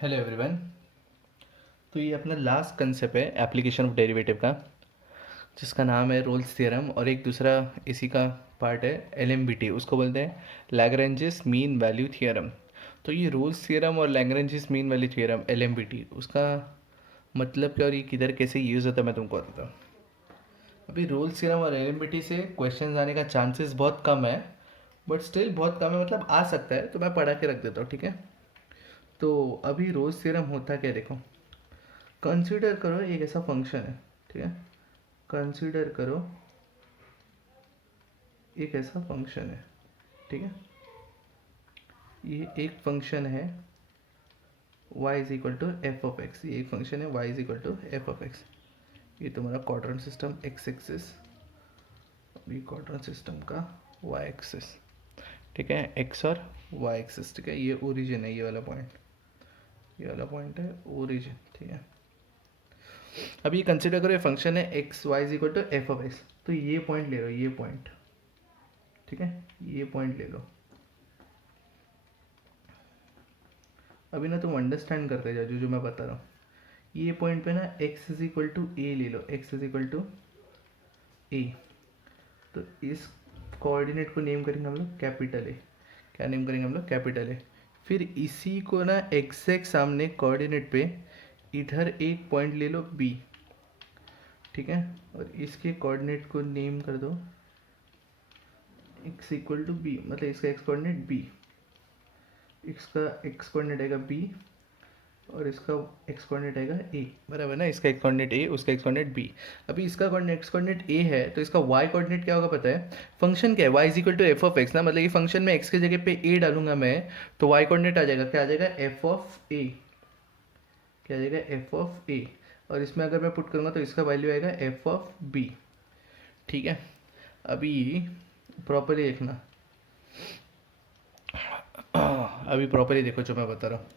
Hello everyone. तो ये अपना लास्ट कंसेप्ट है एप्लीकेशन ऑफ डेरिवेटिव का, जिसका नाम है रोल्स थ्योरम, और एक दूसरा इसी का पार्ट है एलएमबीटी, उसको बोलते हैं लैग्रेंजिस मीन वैल्यू थ्योरम। तो ये रोल्स थ्योरम और लैग्रेंजिस मीन वैल्यू थ्योरम एलएमबीटी, उसका मतलब क्या और ये किधर कैसे यूज़ होता है मैं तुमको बताता हूँ। अभी रोल्स थ्योरम और एलएमबीटी से क्वेश्चन आने का चांसेस बहुत कम है, बट स्टिल बहुत कम है, मतलब आ सकता है, तो मैं पढ़ा के रख देता हूँ, ठीक है। तो अभी रोल्स थ्योरम होता क्या, देखो। कंसीडर करो एक ऐसा फंक्शन है, ठीक है। कंसीडर करो एक ऐसा फंक्शन है, ठीक है। ये एक फंक्शन है y is equal to F of x. ये एक फंक्शन है y is equal to F of x. ये तुम्हारा क्वाड्रेंट सिस्टम एक्स एक्सिस, ये क्वाड्रेंट सिस्टम का y एक्सिस, ठीक है। x और y एक्सिस, ठीक है। ये ओरिजिन है, ये वाला पॉइंट, ये वाला पॉइंट है ओरिजिन, ठीक है। अब ये कंसिडर करो ये फंक्शन है X Y is equal to F of X. तो ये पॉइंट ले लो, ये पॉइंट, ठीक है, ये पॉइंट ले लो। अभी ना तुम अंडरस्टैंड करते जाओ जो जो मैं बता रहा हूँ। ये पॉइंट पे ना x इज इक्वल टू ए ले लो, x इज इक्वल टू ए। तो इस कोऑर्डिनेट को नेम करेंगे हम लोग कैपिटल ए। क्या नेम करेंगे हम लोग? Capital A. फिर इसी को ना एग्जैक्ट सामने कोऑर्डिनेट पे इधर एक पॉइंट ले लो b, ठीक है। और इसके कोऑर्डिनेट को नेम कर दो x इक्वल टू बी, मतलब इसका x कोऑर्डिनेट b, इसका x कोऑर्डिनेट आएगा b और इसका x कोऑर्डिनेट आएगा a, बराबर ना। इसका x कोऑर्डिनेट a, उसका x कोऑर्डिनेट b। अभी इसका कोऑर्डिनेट x कोऑर्डिनेट a है, तो इसका y कोऑर्डिनेट क्या होगा पता है? फंक्शन क्या है? y is equal to F of X ना, मतलब ये फंक्शन में x की जगह पे a डालूंगा मैं, तो y कोऑर्डिनेट आ जाएगा, क्या आ जाएगा? F of a। क्या आ जाएगा? F of a। और इसमें अगर मैं पुट करूँगा तो इसका वैल्यू आएगा एफ ऑफ b, ठीक है। अभी प्रॉपरली देखना, अभी प्रॉपरली देखो जो मैं बता रहा हूँ।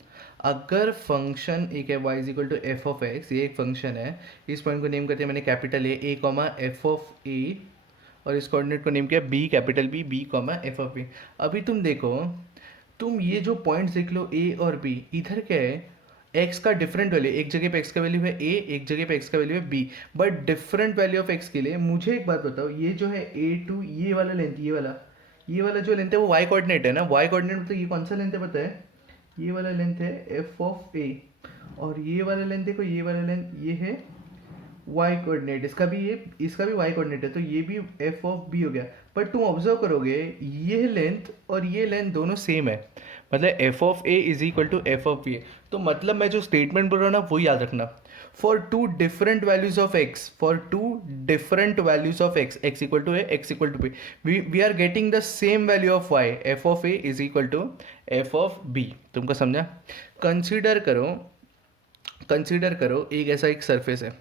अगर फंक्शन एक है y is equal to F of x, ये एक फंक्शन है, इस पॉइंट को नेम करते हैं मैंने capital A comma F of A, और इस कोऑर्डिनेट को नेम किया B, capital B comma F of B. अभी तुम देखो, तुम ये जो पॉइंट्स देख लो ए और बी, इधर क्या है? एक्स का डिफरेंट वैल्यू, एक जगह पे एक्स का वैल्यू है ए, एक जगह पे एक्स का वैल्यू है B, but different value of x के लिए मुझे एक बात बताओ, ये जो है ए टू, ये वाला लेंथ, ये वाला जो लेंथ है वो y कोऑर्डिनेट है ना। y कोऑर्डिनेट मतलब ये कौन सा लेंथ है पता है? ये वाला लेंथ है एफ ऑफ ए, और ये वाला लेंथ देखो, ये वाला लेंथ ये है y कोऑर्डिनेट, इसका भी y कोऑर्डिनेट है, तो ये भी एफ ऑफ बी हो गया। पर तुम ऑब्जर्व करोगे ये लेंथ और ये लेंथ दोनों सेम है, मतलब F of A is equal to F of B. तो मतलब मैं जो स्टेटमेंट बोल रहा हूँ ना वो याद रखना। For two different values of X, for two different values of X, X equal to A, X equal to B, we are getting the same value of Y, F of A is equal to F of B. तुमको समझा? Consider करो, consider करो एक ऐसा एक surface है,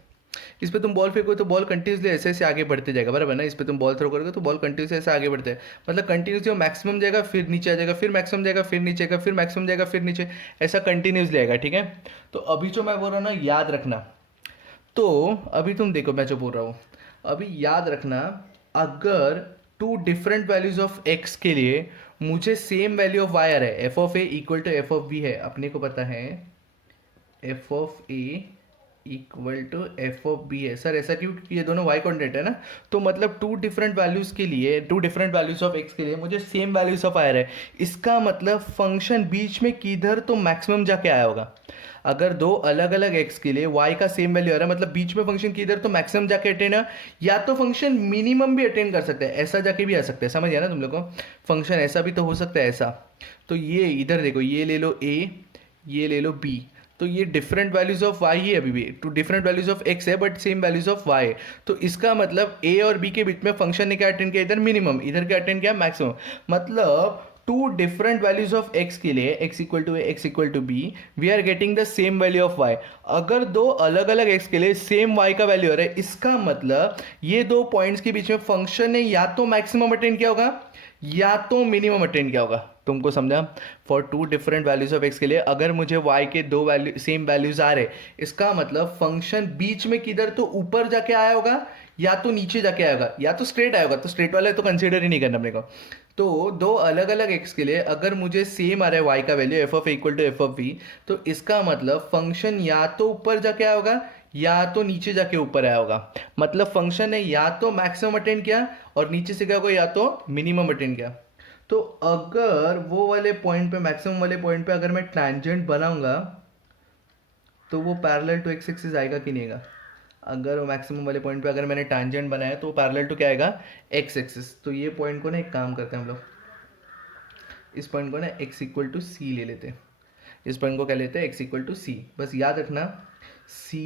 इस पे तुम बॉल फेंको तो बॉल कंटिन्यूसली ऐसे ऐसे आगे बढ़ते जाएगा, बराबर ना। इस पे तुम बॉल थ्रो करोगे तो बॉल कंटिन्यूसली ऐसे आगे बढ़ते हैं, मतलब कंटिन्यूसली मैक्सिमम जाएगा, फिर नीचे आ जाएगा, फिर मैक्सिमम जाएगा, फिर नीचे आएगा, फिर मैक्सिमम जाएगा, फिर नीचे, ऐसा कंटिन्यूसली आएगा, ठीक है। तो अभी जो मैं बोल रहा हूँ ना याद रखना। तो अभी तुम देखो मैं जो बोल रहा हूँ, अभी याद रखना, अगर two different values of x के लिए मुझे सेम वैल्यू ऑफ वाई आ रहा है, F of A equal to F of B है, अपने को पता है F of A equal to F of B है। सर ऐसा क्यों? क्योंकि ये दोनों वाई कोऑर्डिनेट है ना। तो मतलब टू डिफरेंट वैल्यूज के लिए, two different values of x के लिए मुझे सेम वैल्यूज ऑफ आया है, इसका मतलब फंक्शन बीच में किधर तो मैक्सिमम जाके आया होगा। अगर दो अलग अलग एक्स के लिए y का सेम वैल्यू आ रहा है, मतलब बीच में फंक्शन किधर तो मैक्सिमम जाके अटेंड है, या तो फंक्शन मिनिमम भी अटेंड कर सकता है, ऐसा जाके भी आ सकता है, समझ गया ना तुम लोग को? फंक्शन ऐसा भी तो हो सकता है, ऐसा। तो ये इधर देखो, ये ले लो a, ये ले लो b, तो ये डिफरेंट वैल्यूज ऑफ y ही अभी भी, two different values of x है but same values of y। तो इसका मतलब a और b के बीच में फंक्शन ने क्या अटेंड किया? इधर मिनिमम, इधर क्या अटेंड किया? मैक्सिमम। मतलब two different values of x के लिए, x equal to a, x equal to b, we are getting the same value of y। अगर दो अलग अलग x के लिए सेम y का वैल्यू आ रहा है, इसका मतलब ये दो पॉइंट्स के बीच में फंक्शन ने या तो मैक्सिमम अटेंड किया होगा या तो मिनिमम अटेंड किया होगा। तुमको समझा? For two different values of x के लिए अगर मुझे y के दो वैल्यू सेम वैल्यूज आ रहे, इसका मतलब फंक्शन बीच में किधर तो ऊपर जाके आया होगा या तो नीचे जाके आया होगा, या तो स्ट्रेट आया होगा, तो स्ट्रेट वाला तो कंसीडर ही नहीं करना अपने को। तो दो अलग अलग एक्स के लिए अगर मुझे सेम आ रहा है वाई का value F of equal to F of V, तो इसका मतलब फंक्शन या तो ऊपर जाके आया होगा या तो नीचे जाके ऊपर आया होगा। मतलब फंक्शन ने या तो मैक्सिमम अटेंड किया और नीचे से क्या होगा, या तो मिनिमम अटेंड किया। तो अगर वो वाले पॉइंट पे, मैक्सिमम वाले पॉइंट पे अगर मैं टैंजेंट बनाऊंगा तो वो पैरेलल टू एक्स एक्सिस आएगा कि नहीं आएगा? अगर वो मैक्सिमम वाले पॉइंट पे अगर मैंने टैंजेंट बनाया तो वो पैरेलल टू क्या आएगा, एक्स एक्सिस। तो ये पॉइंट को ना एक काम करते हैं हम लोग, इस पॉइंट को ना x इक्वल टू सी ले लेते हैं। इस पॉइंट को क्या लेते हैं, x इक्वल टू सी। बस याद रखना c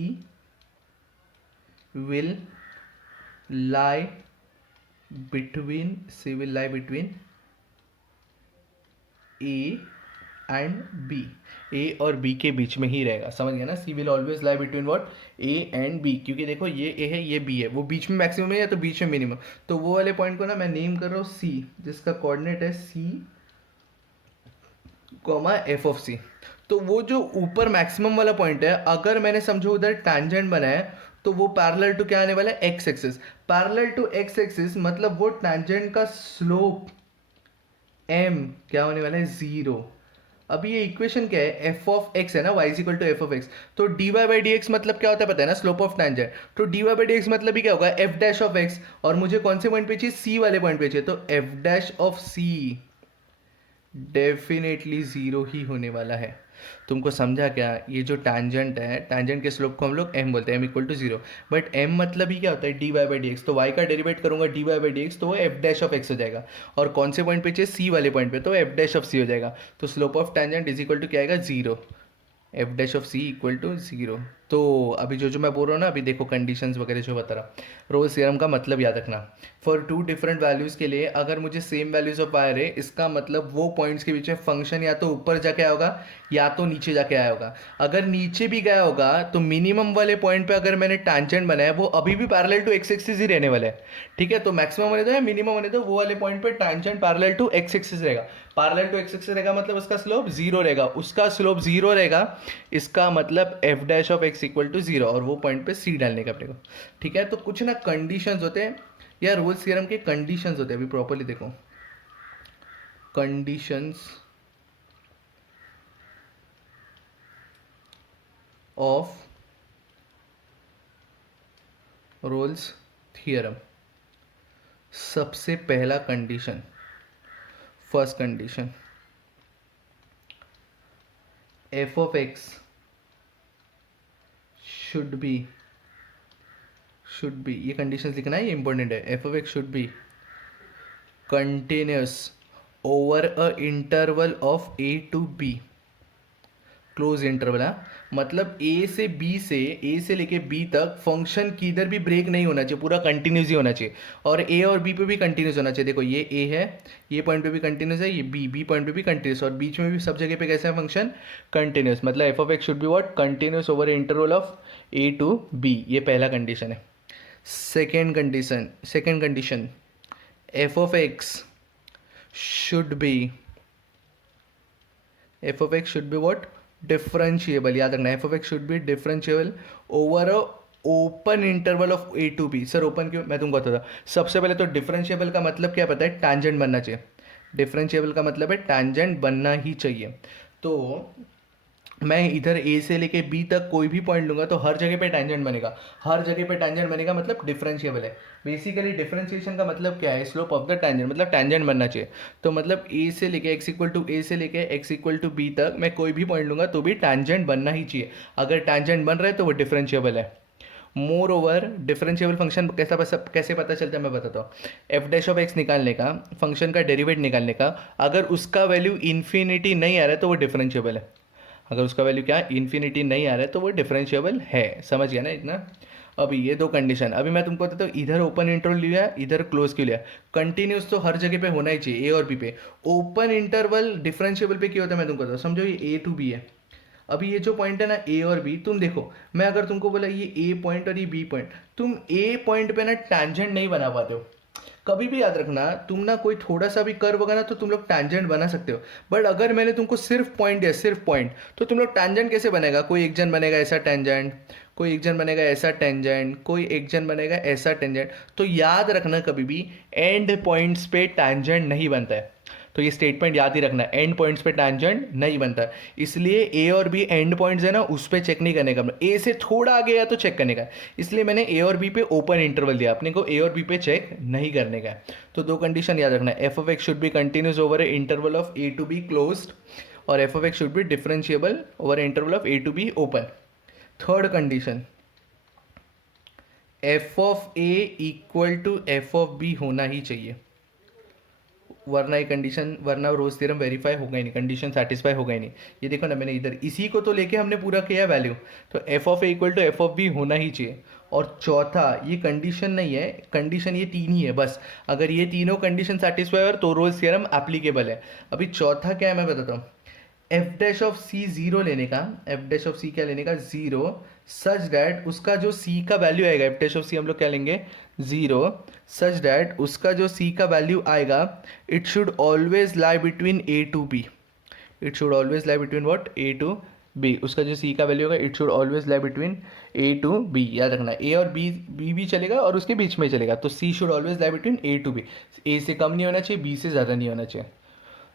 will lie between a and b, a और b के बीच में ही रहेगा, समझ गया ना? c will always lie between what, a and b, क्योंकि देखो ये a है ये b है, वो बीच में मैक्सिमम है या तो बीच में मिनिमम। तो वो वाले पॉइंट को ना मैं नेम कर रहा हूँ c, जिसका कोऑर्डिनेट है c comma F of C. तो वो जो ऊपर मैक्सिमम वाला पॉइंट है, अगर मैंने समझो उधर टैंजेंट बनाया तो वो पैरेलल टू क्या आने वाला है, X axis. Parallel to X axis मतलब वो टैंजेंट का स्लोप m क्या होने वाला है, जीरो। अभी ये इक्वेशन क्या है, एफ ऑफ एक्स है ना, y is equal to F of X. तो dy बाई डी एक्स मतलब क्या होता है पता है ना, स्लोप ऑफ टैंजेंट। तो dy बाई डी एक्स मतलब भी क्या होगा, एफ डैश ऑफ एक्स, और मुझे कौन से पॉइंट पे चाहिए, c वाले पॉइंट पे चाहिए, तो F dash of c definitely zero ही होने वाला है। तुमको समझा क्या? ये जो टैंजेंट है, टैंजेंट के स्लोप को हम लोग m बोलते हैं, m equal to zero. But m मतलब ही क्या होता है, D Y by D X. तो y का डेरिवेट करूंगा D Y by D X, तो वो एफ डैश ऑफ एक्स हो जाएगा। और कौन से पॉइंट पे चाहिए, c वाले पॉइंट पे, तो एफ डैश ऑफ c हो जाएगा। तो slope of tangent is equal to क्या आएगा, zero. F dash of C equal to zero. तो अभी जो जो मैं बोल रहा हूँ ना, अभी देखो कंडीशंस वगैरह जो बता रहा, रोल्स थ्योरम का मतलब याद रखना। फॉर टू डिफरेंट वैल्यूज़ के लिए अगर मुझे सेम वैल्यूज ऑफ आए रहे, इसका मतलब वो पॉइंट्स के बीच में फंक्शन या तो ऊपर जाके आया होगा या तो नीचे जाके आया होगा। अगर नीचे भी गया होगा तो मिनिमम वाले पॉइंट पे अगर मैंने टैंजेंट बनाया वो अभी भी पैरेलल टू एक्स एक्सिस ही रहने वाला है। ठीक है, तो मैक्सिमम होने दो या मिनिमम होने दो, वो वाले पॉइंट पे tangent parallel to X axis रहेगा। पैरेलल टू एक्स एक्सिस रहेगा मतलब उसका स्लोप जीरो रहेगा, उसका स्लोप जीरो रहेगा। इसका मतलब F dash of X equal to zero, और वो पॉइंट पे सी डालने का अपने को। ठीक है, तो कुछ ना कंडीशंस होते हैं या रोल्स थ्योरम के कंडीशंस होते हैं। अभी प्रॉपर्ली देखो, कंडीशंस ऑफ रोल्स थ्योरम। सबसे पहला condition, first condition, F of X should be, ये कंडीशन लिखना है, ये इंपॉर्टेंट है। F of X should be continuous over a interval of A to B, close interval है। मतलब ए से लेके बी तक फंक्शन किधर भी ब्रेक नहीं होना चाहिए, पूरा कंटिन्यूस ही होना चाहिए। और ए और बी पे भी कंटिन्यूस होना चाहिए। देखो ये ए है, ये पॉइंट पे भी कंटिन्यूस है, ये बी पॉइंट पे भी कंटिन्यूस, और बीच में भी सब जगह पे कैसा है फंक्शन, कंटिन्यूस। मतलब F of X should be what, continuous over interval of A to B. ये पहला कंडीशन है। Second condition, F of X should be what, differentiable. याद रखना, F of X should be differentiable over a open interval of A to B. Sir open क्यों, मैं तुमको बताता। सबसे पहले तो डिफरेंशिएबल का मतलब क्या पता है, टैंजेंट बनना चाहिए। डिफरेंशिएबल का मतलब है टैंजेंट बनना ही चाहिए। तो मैं इधर ए से लेके बी तक कोई भी पॉइंट लूंगा तो हर जगह पे टैंजेंट बनेगा, हर जगह पे टैंजेंट बनेगा, मतलब डिफरेंशिएबल है। बेसिकली डिफरेंशिएशन का मतलब क्या है, स्लोप ऑफ द टैंजेंट, मतलब टैंजेंट बनना चाहिए। तो मतलब ए से लेके X equal to X equal to B तक मैं कोई भी पॉइंट लूंगा तो भी टैंजेंट बनना ही चाहिए। अगर टैंजेंट बन रहा है तो वो डिफरेंशिएबल है। मोर ओवर डिफरेंशिएबल फंक्शन कैसे पता चलता है, मैं बताता हूँ। एफ डैश ऑफ एक्स निकालने का, फंक्शन का डेरिवेट निकालने का, अगर उसका वैल्यू इन्फिनिटी नहीं आ रहा है तो वो डिफरेंशिएबल है। अगर उसका वैल्यू क्या है, इन्फिनिटी नहीं आ रहा है तो वो डिफरेंशिएबल है। समझ गया ना इतना? अभी ये दो कंडीशन, अभी मैं तुमको बताता हूँ, इधर ओपन इंटरवल लिया, इधर क्लोज क्यों लिया। कंटिन्यूस तो हर जगह पे होना ही चाहिए, ए और बी पे। ओपन इंटरवल डिफरेंशिएबल पे क्या होता है मैं तुमको बताऊँ। समझो ये ए टू बी है। अभी ये जो पॉइंट है ना ए और बी, तुम देखो, मैं अगर तुमको बोला ये ए पॉइंट और ये बी पॉइंट, तुम ए पॉइंट पे ना टैंजेंट नहीं बना पाते हो। कभी भी याद रखना, तुम ना कोई थोड़ा सा भी कर्व होगा ना तो तुम लोग टैंजेंट बना सकते हो। बट अगर मैंने तुमको सिर्फ पॉइंट दिया, सिर्फ पॉइंट, तो तुम लोग टैंजेंट कैसे बनेगा, कोई एक जन बनेगा ऐसा टैंजेंट, कोई एक जन बनेगा ऐसा टेंजेंट, कोई एक जन बनेगा ऐसा टेंजेंट। तो याद रखना कभी भी एंड पॉइंट्स पे टैंजेंट नहीं बनता है। तो ये स्टेटमेंट याद ही रखना, एंड पॉइंट्स पे टैंजेंट नहीं बनता है। इसलिए ए और बी एंड पॉइंट्स है ना, उस पर चेक नहीं करने का, ए से थोड़ा आगे गया तो चेक करने का। इसलिए मैंने ए और बी पे ओपन इंटरवल दिया, अपने को ए और बी पे चेक नहीं करने का है। तो दो कंडीशन याद रखना, F of X should be continuous over a interval of A to B closed, और F of X should be differentiable over interval of A to B open. Third condition, F of A equal to F of B होना ही चाहिए, वरना ये condition, वरना रोज theorem verify होगा ही नहीं, condition satisfy होगा ही नहीं। ये देखो ना, मैंने इधर इसी को तो लेके हमने पूरा किया वैल्यू, तो F of A equal to F of B होना ही चाहिए। और चौथा, ये कंडीशन नहीं है, कंडीशन ये तीन ही है बस, अगर ये तीनों कंडीशन सेटिस्फाई हो तो रोज थ्योरम एप्लीकेबल है। अभी चौथा क्या है मैं बताता हूँ, F dash of C zero लेने का, एफ डैश ऑफ सी क्या लेने का, जीरो, सच डैट उसका जो सी का वैल्यू आएगा, एफ डैश ऑफ सी हम लोग क्या लेंगे, जीरो, सच डैट उसका जो सी का वैल्यू आएगा, it should always lie between A to B, it should always lie between what, A to B. उसका जो सी का वैल्यू होगा it should always lie between A to B, याद रखना, ए और बी, बी भी चलेगा और उसके बीच में चलेगा, तो C should always lie between A to B, A से कम नहीं होना चाहिए, बी से ज़्यादा नहीं होना चाहिए।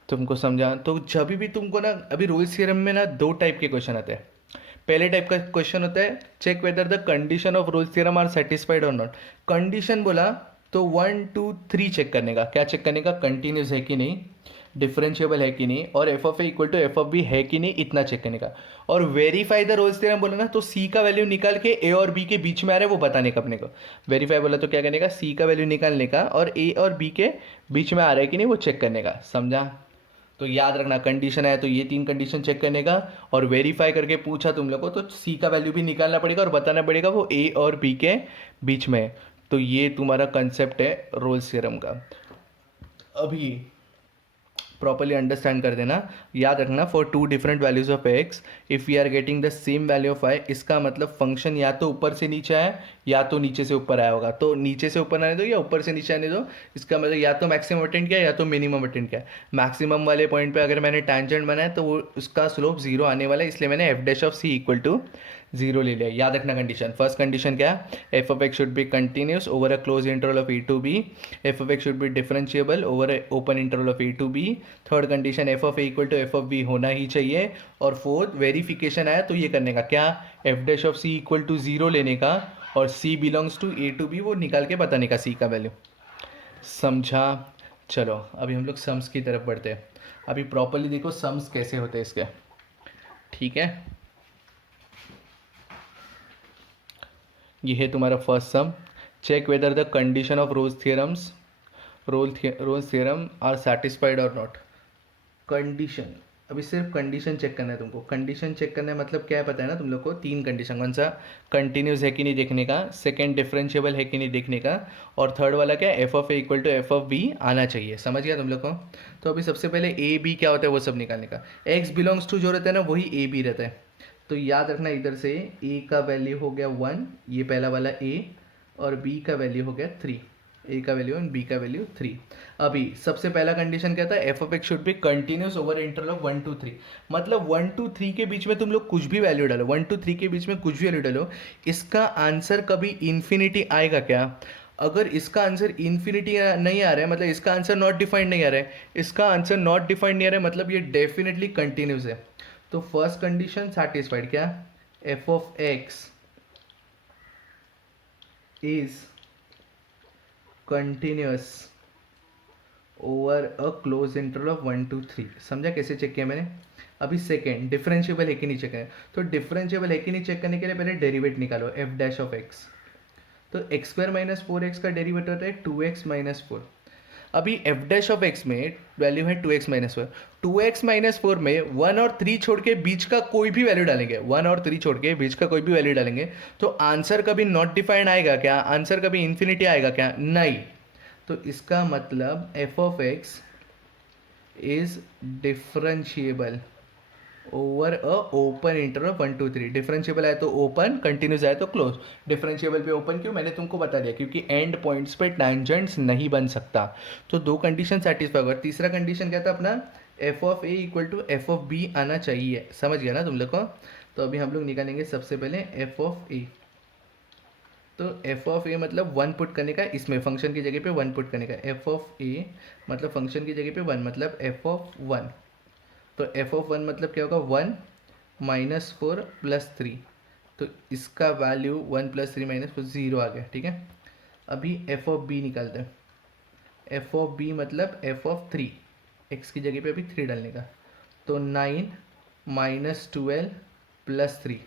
तुमको समझा? तो जब भी तुमको ना, अभी रोल्स थ्योरम में ना दो टाइप के क्वेश्चन आते हैं। पहले टाइप का क्वेश्चन होता है, check whether the condition of Rolle's theorem are satisfied और नॉट। कंडीशन बोला तो 1 2 3 चेक करने का, क्या चेक करने का, कंटिन्यूस है कि नहीं, डिफरेंशिएबल है कि नहीं, और F of A equal to F of B है कि नहीं, इतना चेक करने का। और वेरीफाई द रोल्स थ्योरम बोला ना, तो सी का वैल्यू निकाल के ए और बी के बीच में आ रहा है वो बताने का अपने को। वेरीफाई बोला तो क्या करने का, सी का वैल्यू निकालने का और ए और बी के बीच में आ रहा है कि नहीं वो चेक करने का। समझा? तो याद रखना, कंडीशन है तो ये तीन कंडीशन चेक करने का, और वेरीफाई करके पूछा तुम लोग को तो सी का वैल्यू भी निकालना पड़ेगा और बताना पड़ेगा वो ए और बी के बीच में है। तो ये तुम्हारा कंसेप्ट है रोल्स थ्योरम का। अभी प्रॉपरली अंडरस्टैंड कर देना, याद रखना, for two different values of X if we are getting the same value of Y, इसका मतलब फंक्शन या तो ऊपर से नीचे आया या तो नीचे से ऊपर आया होगा। तो नीचे से ऊपर आने दो या ऊपर से नीचे आने दो, इसका मतलब या तो मैक्सिमम अटेंड किया या तो मिनिमम अटेंड किया। मैक्सिमम वाले पॉइंट पे अगर मैंने टैंजेंट बनाया तो वो उसका स्लोप जीरो आने वाला है, इसलिए मैंने F dash of C equal to zero ले लिया। याद रखना कंडीशन, फर्स्ट कंडीशन क्या है, F of X should be continuous over a close interval of A to B, F of X should be differentiable over open interval of A to B. Third condition, F of A equal to F of B होना ही चाहिए। और fourth, verification आया तो ये करने का क्या, F dash of C equal to zero लेने का और C belongs to A to B वो निकाल के बताने का सी का वैल्यू। समझा? चलो अभी हम लोग सम्स की तरफ बढ़ते हैं। अभी प्रॉपरली देखो सम्स कैसे होते हैं इसके, ठीक है। ये है तुम्हारा first sum, check whether the condition of Rolle's theorem are satisfied और नॉट। कंडीशन, अभी सिर्फ कंडीशन चेक करना है तुमको। कंडीशन चेक करना है मतलब क्या है पता है ना तुम लोग को, तीन कंडीशन, कौन सा, कंटिन्यूस है कि नहीं देखने का, सेकंड डिफरेंशिएबल है कि नहीं देखने का, और थर्ड वाला क्या, F of A equal to F of B आना चाहिए। समझ गया तुम लोग को? तो अभी सबसे पहले ए बी क्या होता है वो सब निकालने का। एक्स बिलोंग्स टू जो रहता है ना वही ए बी रहता है। तो याद रखना, इधर से ए का वैल्यू हो गया 1, ये पहला वाला ए, और बी का वैल्यू हो गया 3, ए का वैल्यू एंड बी का वैल्यू 3। अभी सबसे पहला कंडीशन क्या था, f of X should be continuous over interval of 1 2 3, मतलब 1 2 3 के बीच में तुम लोग कुछ भी वैल्यू डालो, 1 2 3 के बीच में कुछ भी वैल्यू डालो, इसका आंसर कभी इन्फिनिटी आएगा क्या? अगर इसका आंसर इन्फिनिटी नहीं आ रहा है, मतलब इसका आंसर नॉट डिफाइंड नहीं आ रहा है, इसका आंसर नॉट डिफाइंड नहीं आ रहा है, मतलब ये डेफिनेटली कंटिन्यूस है। तो फर्स्ट कंडीशन सेटिस्फाइड, क्या, F of x is continuous over a close interval of 1 2 3। समझा कैसे चेक किया मैंने? अभी सेकेंड, डिफरेंशिएबल है कि नहीं चेक करें, तो डिफरेंशिएबल है कि नहीं चेक करने के लिए पहले डेरिवेट निकालो, एफ डैश ऑफ एक्स। तो एक्स स्क्वायर माइनस 4x का डेरिवेट होता है 2x माइनस 4। अभी एफ डैश ऑफ एक्स में वैल्यू है 2x माइनस 4, 2x माइनस 4 में 1 और 3 छोड़ के बीच का कोई भी वैल्यू डालेंगे, 1 और 3 छोड़ के बीच का कोई भी वैल्यू डालेंगे तो आंसर कभी नॉट डिफाइंड आएगा क्या? आंसर कभी इन्फिनिटी आएगा क्या? नहीं। तो इसका मतलब F of x is differentiable over a open interval 1 2 3। Differentiable है तो ओपन, कंटिन्यूस है तो क्लोज। डिफरेंशिएबल पे ओपन क्यों, मैंने तुमको बता दिया, क्योंकि एंड पॉइंट्स पे टैंजेंट्स नहीं बन सकता। तो दो कंडीशन सेटिस्फाई होगा। तीसरा कंडीशन क्या था अपना, F of A equal to F of B आना चाहिए, समझ गया ना तुम लोग को। तो अभी हम लोग निकालेंगे सबसे पहले एफ ऑफ ए। तो एफ ऑफ ए मतलब वन पुट करने का, इसमें फंक्शन की जगह पे वन पुट करने का। एफ ऑफ ए मतलब फंक्शन की जगह पे वन, मतलब एफ ऑफ वन। तो एफ ऑफ वन मतलब क्या होगा, one minus four plus three. तो इसका value one plus three minus four, zero आ गया, ठीक है। अभी एफ ऑफ बी निकालते हैं। एफ ऑफ बी मतलब एफ ऑफ थ्री, एक्स की जगह पे अभी थ्री डालने का। तो nine minus twelve plus three,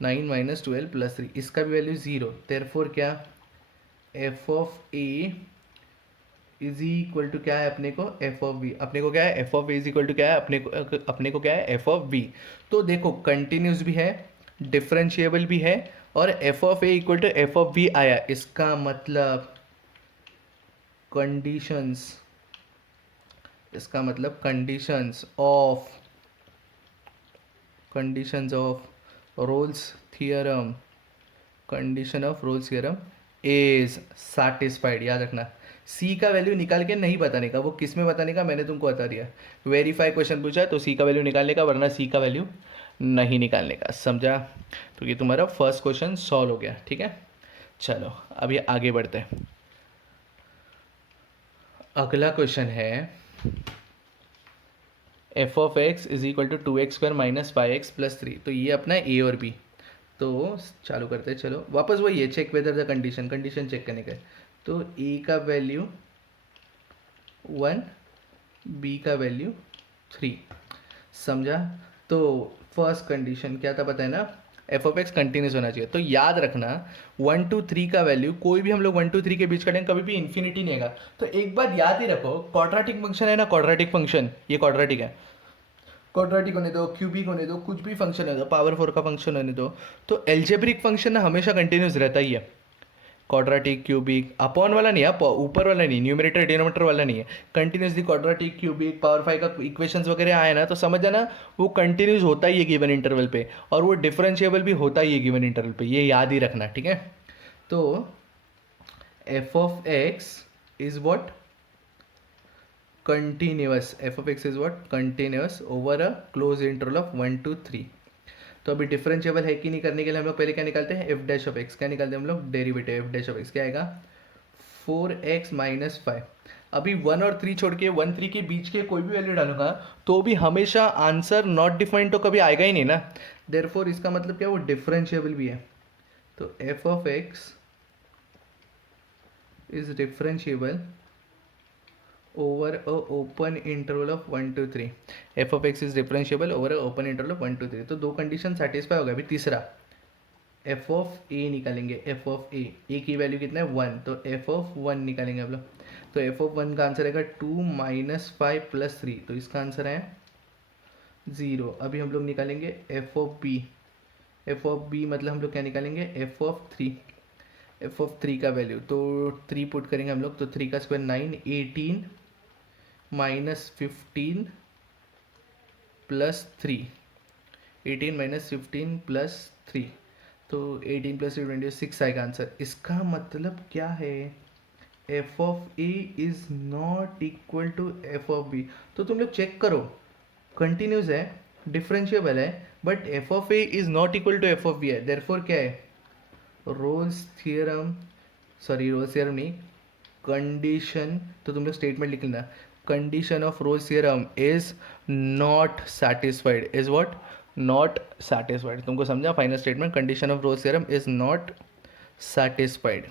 nine minus twelve plus three, इसका भी वैल्यू ज़ीरो। देयरफॉर क्या, F of A is equal to क्या है अपने को, एफ ऑफ बी। अपने को क्या है, F of A is equal to क्या है अपने को क्या है, एफ ऑफ बी। तो देखो कंटिन्यूस भी है, डिफरेंशिएबल भी है, और F of A equal to F of B आया। इसका मतलब कंडीशंस, इसका मतलब conditions of Rolle's theorem, condition of Rolle's theorem is satisfied. याद रखना, सी का वैल्यू निकाल के नहीं बताने का, वो किस में बताने का मैंने तुमको बता दिया। वेरीफाई क्वेश्चन पूछा तो सी का वैल्यू निकालने का, वरना सी का वैल्यू नहीं निकालने का, समझा। तो ये तुम्हारा फर्स्ट क्वेश्चन सॉल्व हो गया, ठीक है। चलो अभी आगे बढ़ते हैं। अगला क्वेश्चन है F of x is equal to two X square minus five X plus three. तो ये अपना ए और बी। तो चालू करते हैं, चलो वापस वही है, चेक वेदर द कंडीशन चेक करने का है। तो ए का वैल्यू वन, बी का वैल्यू थ्री, समझा। तो फर्स्ट कंडीशन क्या था पता है ना, एफ ऑफ एक्स कंटिन्यूस होना चाहिए। तो याद रखना वन टू थ्री का वैल्यू कोई भी हम लोग वन टू थ्री के बीच करेंगे कभी भी इन्फिनिटी नहीं आएगा। तो एक बात याद ही रखो, क्वाड्रेटिक फंक्शन है ना, क्वाड्रेटिक फंक्शन ये क्वाड्रेटिक है, क्वाड्रेटिक होने दो, क्यूबिक होने दो, कुछ भी फंक्शन होने दो, पावर फोर का फंक्शन होने दो, तो एल्जेब्रिक फंक्शन ना हमेशा कंटिन्यूस रहता ही है। क्वाड्रेटिक क्यूबिक अपॉन वाला नहीं है, ऊपर वाला नहीं, न्यूमरेटर डिनोमिनेटर वाला नहीं है, continuously quadratic cubic power five का इक्वेशंस वगैरह आए ना, तो समझ जाना वो कंटिन्यूस होता ही है गिवन इंटरवल पे, और वो डिफरेंशिएबल भी होता ही है गिवन इंटरवल पे, ये याद ही रखना, ठीक है। तो F of x is what, continuous, F of x is what, continuous over a close interval of one two three. तो अभी डिफरेंशिएबल है कि नहीं करने के लिए हम लोग पहले क्या निकालते हैं, एफ डैश ऑफ एक्स। क्या निकालते हैं हम लोग, derivative F dash of X क्या आएगा, फोर एक्स माइनस फाइव। अभी वन और थ्री छोड़ के वन थ्री के बीच के कोई भी वैल्यू डालूंगा तो भी हमेशा आंसर नॉट डिफाइंड तो कभी आएगा ही नहीं ना। देयरफॉर इसका मतलब क्या, वो डिफरेंशिएबल भी है। तो F of x is differentiable over a open interval of 1 to 3, f of x is differentiable over a open interval of 1 to 3। तो दो कंडीशन सेटिस्फाई हो गया। अभी तीसरा f ऑफ a निकालेंगे, f ऑफ a की वैल्यू कितना है, 1, तो f ऑफ 1 निकालेंगे हम लोग। तो f ऑफ 1 का आंसर आएगा 2 माइनस फाइव प्लस थ्री, तो इसका आंसर है 0। अभी हम लोग निकालेंगे f of b। f of b मतलब हम लोग क्या निकालेंगे, f ऑफ 3। f ऑफ 3 का वैल्यू तो 3 पुट करेंगे हम लोग, तो 3 का square 9, 18 minus 15 plus three, 18 minus 15 plus three, तो 18 प्लस 26 आएगा आंसर। इसका मतलब क्या है, F of A is not equal to F of B. तो तुम लोग चेक करो, कंटिन्यूस है, डिफरेंशिएबल है, but f of A is not equal to F of B है। देयरफॉर क्या है, Rolle's theorem, sorry Rolle's theorem नहीं, कंडीशन। तो तुम लोग स्टेटमेंट लिख लेना, condition of Rolle's theorem is not satisfied, is what, not satisfied. तुमको समझा final statement, condition of Rolle's theorem is not satisfied.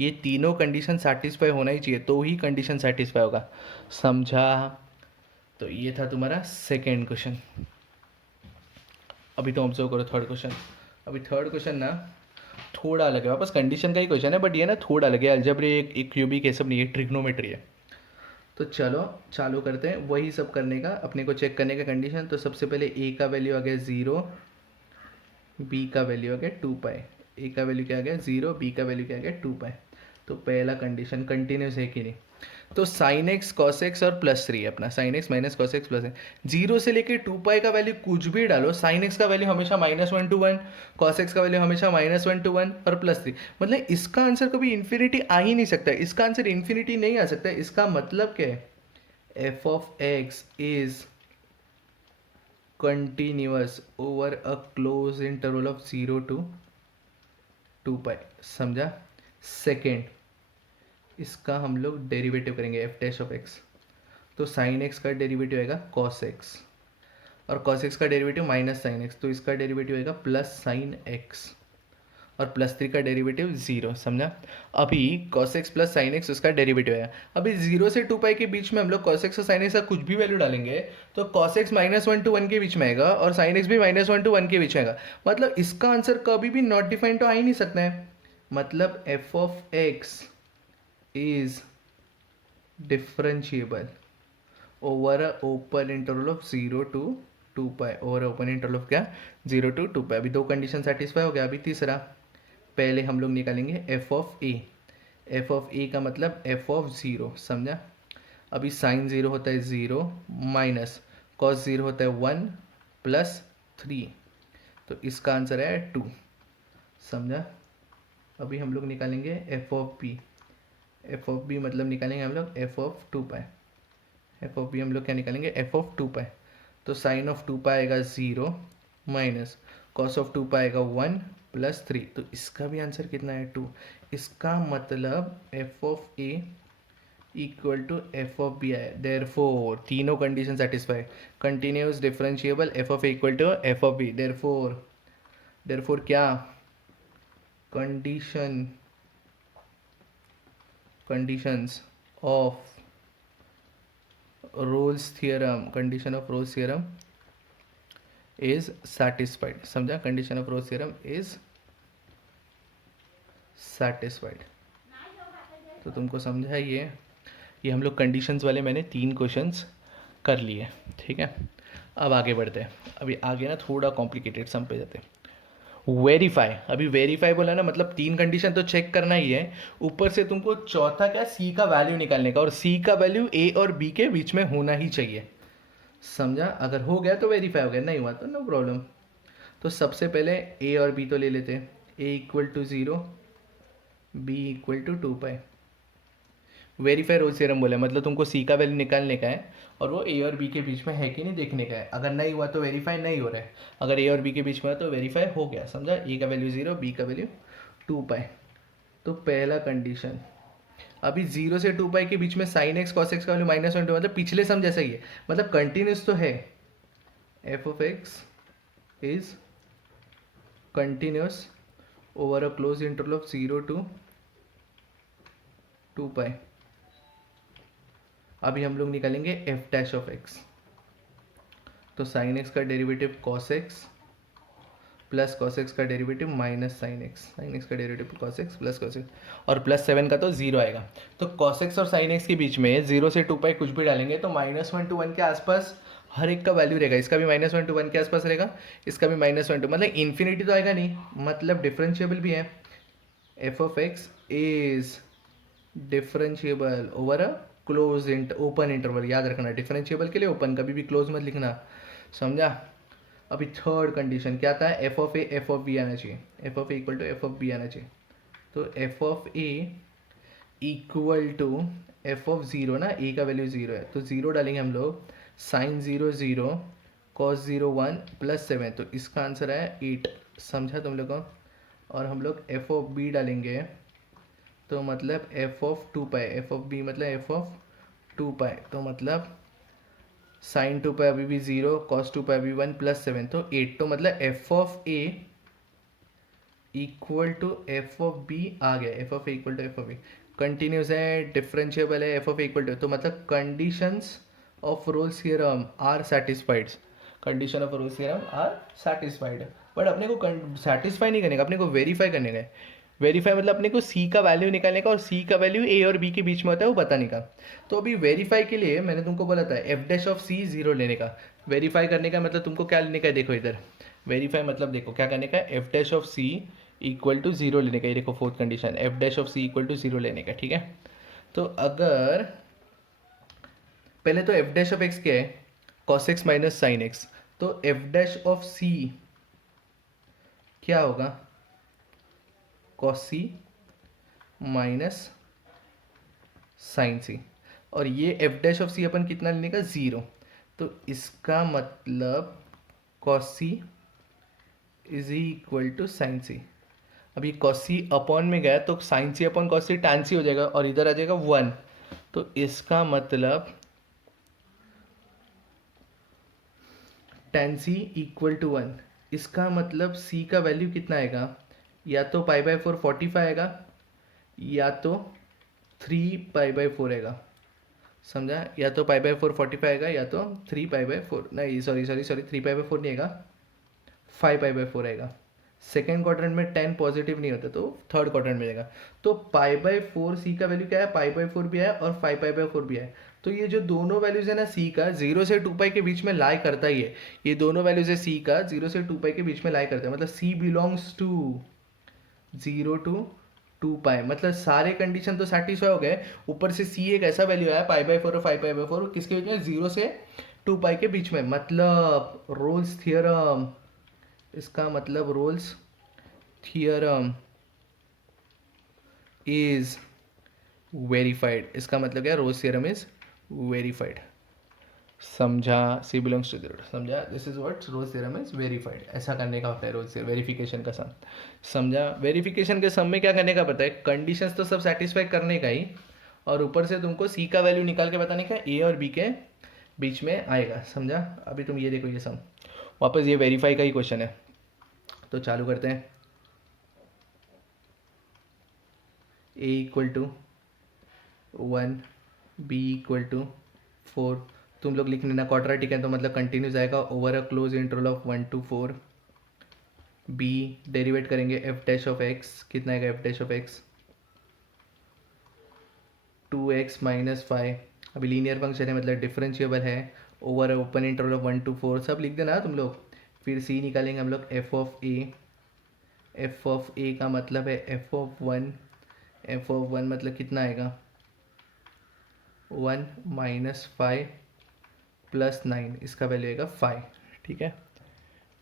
ये तीनों कंडीशन सेटिस्फाई होना ही चाहिए, तो ही कंडीशन सेटिस्फाई होगा, समझा। तो ये था तुम्हारा सेकेंड क्वेश्चन। अभी तो ऑब्जर्व करो थर्ड क्वेश्चन। अभी थर्ड क्वेश्चन ना थोड़ा अलग है, वापस कंडीशन का ही क्वेश्चन है, बट ये ना थोड़ा अलग है, अलजेब्रिक एक क्यूबिक ये सब नहीं है, ट्रिग्नोमेट्री है। तो चलो चालू करते हैं वही सब करने का, अपने को चेक करने का कंडीशन। तो सबसे पहले ए का वैल्यू आ गया 0, बी का वैल्यू आ गया 2 पाई। ए का वैल्यू क्या आ गया 0, बी का वैल्यू क्या आ गया 2 पाई। तो पहला कंडीशन कंटिन्यूस है कि नहीं। तो साइन एक्स कॉस एक्स और प्लस थ्री अपना, sine x minus cos X plus, zero से लेके 2 पाई का वैल्यू कुछ भी डालो, साइन एक्स का वैल्यू हमेशा -1 to 1, कॉस एक्स का वैल्यू हमेशा -1 to 1 और प्लस थ्री। मतलब इसका आंसर कभी इन्फिनिटी आ ही नहीं सकता, इसका आंसर इन्फिनिटी नहीं आ सकता। इसका मतलब क्या है, F of x is continuous over a close interval of 0 to 2 पाई, समझा। सेकेंड, इसका हम लोग डेरिवेटिव करेंगे एफ डैश ऑफ एक्स, तो साइन एक्स का डेरिवेटिव आएगा कॉस एक्स, और कॉस एक्स का डेरिवेटिव माइनस साइन एक्स, तो इसका डेरिवेटिव आएगा प्लस साइन एक्स, और प्लस 3 का डेरिवेटिव 0, समझा। अभी cos X plus sine x उसका डेरिवेटिव है। अभी 0 से 2 पाई के बीच में हम लोग कॉस एक्स और साइन एक्स का कुछ भी वैल्यू डालेंगे तो कॉस एक्स -1 to 1 के बीच में आएगा और साइन एक्स भी -1 to 1 के बीच में आएगा। मतलब इसका आंसर कभी भी नॉट डिफाइंड तो आ ही नहीं सकता है। मतलब F of x is differentiable over a open interval of 0 to 2 pi, over open interval of क्या 0 to 2 पाई। अभी दो कंडीशन सेटिस्फाई हो गया। अभी तीसरा, पहले हम लोग निकालेंगे F of A. F of A का मतलब एफ ऑफ ज़ीरो, समझा। अभी साइन ज़ीरो होता है 0 माइनस कॉस ज़ीरो होता है 1 प्लस 3, तो इसका आंसर है 2, समझा। अभी हम लोग निकालेंगे F of B. F of B मतलब निकालेंगे हम लोग F of 2 pi. F of b हम लोग क्या निकालेंगे एफ ऑफ 2 पाई, तो साइन ऑफ 2 पाई आएगा 0 माइनस कॉस ऑफ 2 पाई आएगा 1 प्लस 3, तो इसका भी आंसर कितना है 2। इसका मतलब F of A equal to F of B है। देयरफॉर तीनों condition satisfy, continuous differentiable F of A equal to F of B. Therefore क्या conditions of Rolle's theorem is satisfied, समझा। Condition of Rolle's theorem is satisfied, तो तुमको समझा ये हम लोग कंडीशंस वाले मैंने 3 क्वेश्चंस कर लिए, ठीक है। अब आगे बढ़ते हैं। अभी आगे ना थोड़ा कॉम्प्लिकेटेड सम पे जाते हैं। वेरीफाई, अभी वेरीफाई बोला ना मतलब 3 कंडीशन तो चेक करना ही है, ऊपर से तुमको चौथा क्या सी का वैल्यू निकालने का, और सी का वैल्यू ए और बी के बीच में होना ही चाहिए, समझा। अगर हो गया तो वेरीफाई हो गया, नहीं हुआ तो नो प्रॉब्लम। तो सबसे पहले ए और बी तो ले लेते हैं। A equal to 0, B equal to 2 pi. Verify Rolle's theorem बोला मतलब तुमको सी का वैल्यू निकालने का है और वो ए और बी के बीच में है कि नहीं देखने का है। अगर नहीं हुआ तो वेरीफाई नहीं हो रहा है, अगर ए और बी के बीच में है तो वेरीफाई हो गया, समझा। ए का वैल्यू 0, बी का वैल्यू 2 पाई। तो पहला कंडीशन, अभी 0 से 2 पाई के बीच में साइन एक्स कॉस एक्स का वैल्यू -1 मतलब पिछले सम जैसा ही है, मतलब कंटिन्यूस तो है। F of x is continuous over a close interval of 0 to 2 pi. अभी हम लोग निकालेंगे एफ डैश ऑफ एक्स, तो साइन एक्स का derivative cos X plus cos X का derivative minus sine X, sine X का derivative cos X plus cos X, और plus 7 का तो 0 आएगा। तो कॉस एक्स और साइन एक्स के बीच में 0 से 2 पाई कुछ भी डालेंगे तो -1 to 1 के आसपास हर एक का वैल्यू रहेगा। इसका भी -1 to 1 के आसपास रहेगा, इसका भी -1 to, मतलब इन्फिनिटी तो आएगा नहीं, मतलब डिफरेंशिएबल भी है। F of x is differentiable over a close open interval, याद रखना डिफरेंशिएबल के लिए ओपन, कभी भी क्लोज मत लिखना, समझा। अभी थर्ड कंडीशन क्या था, f of A F of B आना चाहिए, f of A equal to F of B आना चाहिए। तो F of A equal to F of 0 ना, ए का वैल्यू 0 है तो 0 डालेंगे हम लोग, साइन 0 0 कॉस 0 1 प्लस 7, तो इसका आंसर है 8, समझा तुम लोग को। और हम लोग एफ ऑफ बी डालेंगे तो मतलब F of 2 pi, f of B मतलब एफ ऑफ 2 पाई, तो मतलब साइन 2 पाई अभी भी 0 कॉस 2 पाई अभी 1 प्लस 7, तो 8, तो मतलब F of A equal to F of B आ गया। F of A equal to F of B continuous है, डिफरेंशिएबल है, F of A equal to, तो मतलब conditions of Rolle's theorem are satisfied, condition of Rolle's theorem are satisfied. But अपने को satisfy नहीं करने का, अपने को वेरीफाई करने का है। वेरीफाई मतलब अपने को सी का वैल्यू निकालने का, और सी का वैल्यू ए और बी के बीच में होता है वो बताने का। तो अभी वेरीफाई के लिए मैंने तुमको बोला था एफ डैश ऑफ सी 0 लेने का। वेरीफाई करने का मतलब तुमको क्या लेने का है, देखो इधर वेरीफाई मतलब देखो क्या करने का है, F dash of C equal to 0 लेने का। ये देखो fourth condition, F dash of C equal to 0 लेने का, ठीक है। तो अगर पहले तो एफ डैश ऑफ एक्स क्या है, cos X minus sine X, तो एफ डैश ऑफ सी क्या होगा, cos C minus sine C, और ये एफ डैश ऑफ सी अपन कितना लेने का 0, तो इसका मतलब cos C is equal to sine C. अभी कॉस सी अपॉन में गया तो sine C upon cos C tan C हो जाएगा और इधर आ जाएगा 1। तो इसका मतलब tan c इक्वल टू 1। इसका मतलब c का वैल्यू कितना आएगा, या तो पाई बाय 4 45 आएगा, या तो 3 पाई बाय 4 आएगा। समझा? या तो पाई बाय 4 45 आएगा, या तो 3 पाई बाय 4, नहीं सॉरी 3 पाई बाय 4 नहीं आएगा, 5 पाई बाय 4 आएगा। सेकेंड क्वाड्रेंट में 10 पॉजिटिव नहीं होता तो थर्ड क्वाड्रेंट में जाएगा। तो पाई बाय 4 सी का वैल्यू क्या है, पाई बाय 4 भी है और 5 पाई बाय 4 भी है। तो ये जो दोनों वैल्यूज है ना सी का, 0 से 2 पाई के बीच में लाई करता ही है। ये दोनों वैल्यूज है सी का 0 से 2 पाई के बीच में लाई करता है, मतलब सी बिलोंग्स टू 0 टू 2 पाई। मतलब सारे कंडीशन तो सेटिस्फाई हो गए, ऊपर से सी एक ऐसा वैल्यू है पाई बाय 4 और 5 पाई बाय 4 किसके बीच में, 0 से 2 पाई के बीच में। मतलब रोल्स थियरम, इसका मतलब रोल्स थियरम इज वेरीफाइड। इसका मतलब क्या, रोल्स थियरम इज वेरीफाइड। समझा? सी बिलोंग्स टू 0, समझा? This is what roles theorem is verified. ऐसा करने का होता है रोल्स वेरिफिकेशन का सम। समझा? वेरिफिकेशन के सम में क्या करने का पता है, कंडीशंस तो सब सेटिस्फाई करने का ही, और ऊपर से तुमको सी का वैल्यू निकाल के बताने का ए और बी के बीच में आएगा। समझा? अभी तुम ये देखो, ये सम वापस ये वेरीफाई का ही क्वेश्चन है, तो चालू करते हैं। A equal to 1, B equal to 4। तुम लोग लिख लेना क्वाड्रेटिक है तो मतलब कंटिन्यूस आएगा over a close interval of 1 to 4। बी डेरिवेट करेंगे एफ डैश ऑफ एक्स, कितना आएगा f dash of x, 2x minus 5। अभी लीनियर फंक्शन है मतलब डिफरेंशिएबल है, over open interval of 1 to 4 सब लिख देना तुम लोग। फिर सी निकालेंगे हम लोग F of A. F of A का मतलब है एफ ऑफ 1। एफ ऑफ 1 मतलब कितना आएगा, 1 माइनस 5 प्लस 9, इसका वैल्यू आएगा 5। ठीक है,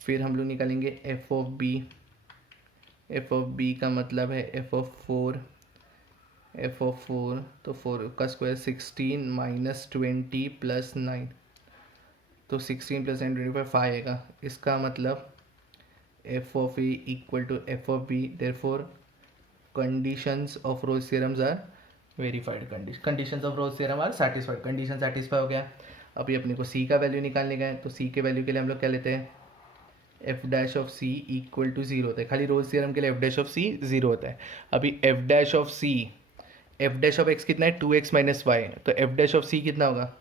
फिर हम लोग निकालेंगे F of B. F of B का मतलब है एफ ऑफ 4। एफ ऑफ 4 तो 4 का स्क्वायर 16 माइनस 20 प्लस 9, तो 16 प्लस 9 25 आएगा। इसका मतलब F of A equal to F of B, therefore conditions of Rolle's theorems are verified. Conditions of Rolle's theorem are satisfied. Condition satisfy हो गया। अभी अपने को सी का वैल्यू निकालने का है, तो सी के वैल्यू के लिए हम लोग क्या लेते हैं, f dash of C equal to 0 होता है। खाली रोल्स थ्योरम के लिए एफ डैश ऑफ सी 0 होता है। अभी f dash of C, F dash of x कितना है, 2x माइनस वाई, तो एफ डैश ऑफ सी कितना होगा,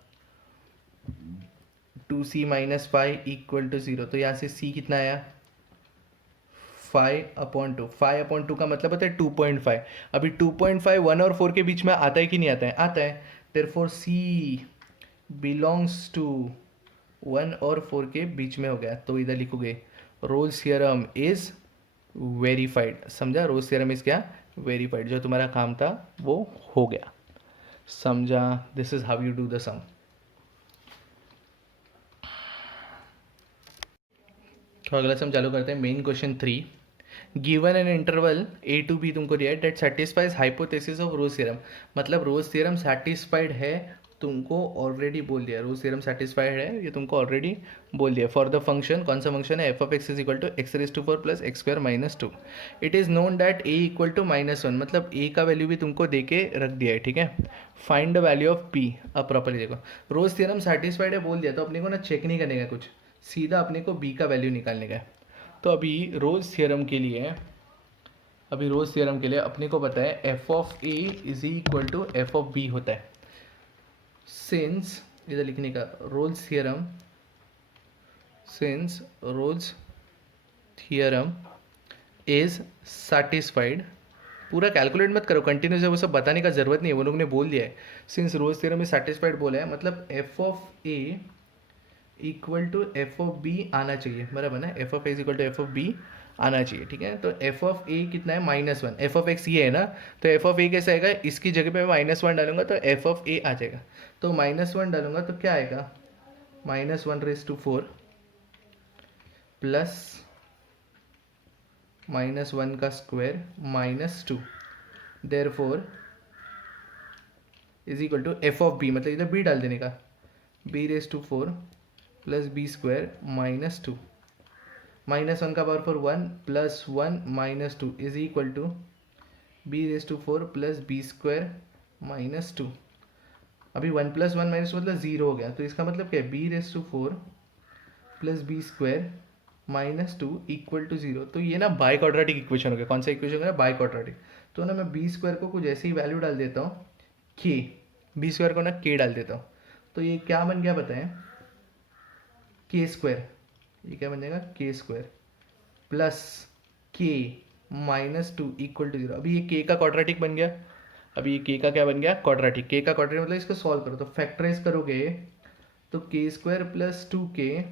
2c माइनस 5 इक्वल टू 0। तो यहाँ से c कितना आया, 5/2। 5/2 का मतलब होता है 2.5। अभी 2.5 1 और 4 के बीच में आता है कि नहीं आता है, आता है। देयरफॉर c बिलोंग्स टू 1 और 4 के बीच में हो गया, तो इधर लिखोगे रोल्स थ्योरम इज वेरीफाइड। समझा? रोल्स थ्योरम इज क्या, वेरीफाइड। जो तुम्हारा काम था वो हो गया। समझा? This is how you do the sum. तो अगला सम चालू करते हैं। Main question 3, given an interval A to B तुमको दिया है that satisfies hypothesis of Rolle's theorem. मतलब रोल्स थ्योरम सेटिस्फाइड है, तुमको ऑलरेडी बोल दिया रोल्स थ्योरम सेटिस्फाइड है, ये तुमको ऑलरेडी बोल दिया। फॉर द फंक्शन, कौन सा फंक्शन है, F of x is equal to x raise to 4 plus x square minus 2। It is known that a equal to -1, मतलब ए का वैल्यू भी तुमको दे के रख दिया है। ठीक है, find the value of P. अब प्रॉपरली देखो, रोल्स थ्योरम सेटिस्फाइड है बोल दिया, तो अपने को ना चेक नहीं करने का कुछ, सीधा अपने को बी का वैल्यू निकालने का है। तो अभी रोल्स थ्योरम के लिए, अभी रोल्स थ्योरम के लिए अपने को पता है F of A is equal to F of B होता है। सिंस, इधर लिखने का, Rolle's theorem, since Rolle's theorem is satisfied, पूरा कैलकुलेट मत करो, कंटिन्यूस है वो सब बताने का जरूरत नहीं है, वो लोग ने बोल दिया है। Since Rolle's theorem is satisfied बोला है, मतलब F of A equal to F of B आना चाहिए, बराबर ना, F of A equal to F of B आना चाहिए। ठीक है, तो एफ ऑफ ए कितना है, -1। एफ ऑफ एक्स ये है ना, तो एफ ऑफ ए कैसे आएगा, इसकी जगह पे मैं -1 डालूंगा तो एफ ऑफ ए आ जाएगा। तो -1 डालूंगा तो क्या आएगा, -1/4 प्लस -1 का square -2, therefore is equal to F of B, मतलब इधर बी डाल देने का, b/4 प्लस बी स्क्वायर -2। -1 का power 4 1 plus 1 minus 2 is equal to b⁴ plus b² -2। अभी 1 + 1 - मतलब 0 हो गया, तो इसका मतलब क्या है, b⁴ प्लस b² -2 = 0। तो ये ना बाई क्वाड्रेटिक इक्वेशन हो गया। कौन सा इक्वेशन हो गया, बाई क्वाड्रेटिक। तो ना मैं b² को कुछ ऐसी ही वैल्यू डाल देता हूँ k, b² को ना k डाल देता हूँ, तो ये क्या बन गया बताएं, k²। ये क्या बन जाएगा, k² प्लस k -2 = 0। अभी ये k का क्वाड्रेटिक बन गया। अभी ये k का क्या बन गया, क्वाड्रेटिक। k का क्वाड्रेटिक मतलब इसको सॉल्व करो तो फैक्टराइज करोगे तो k² + 2k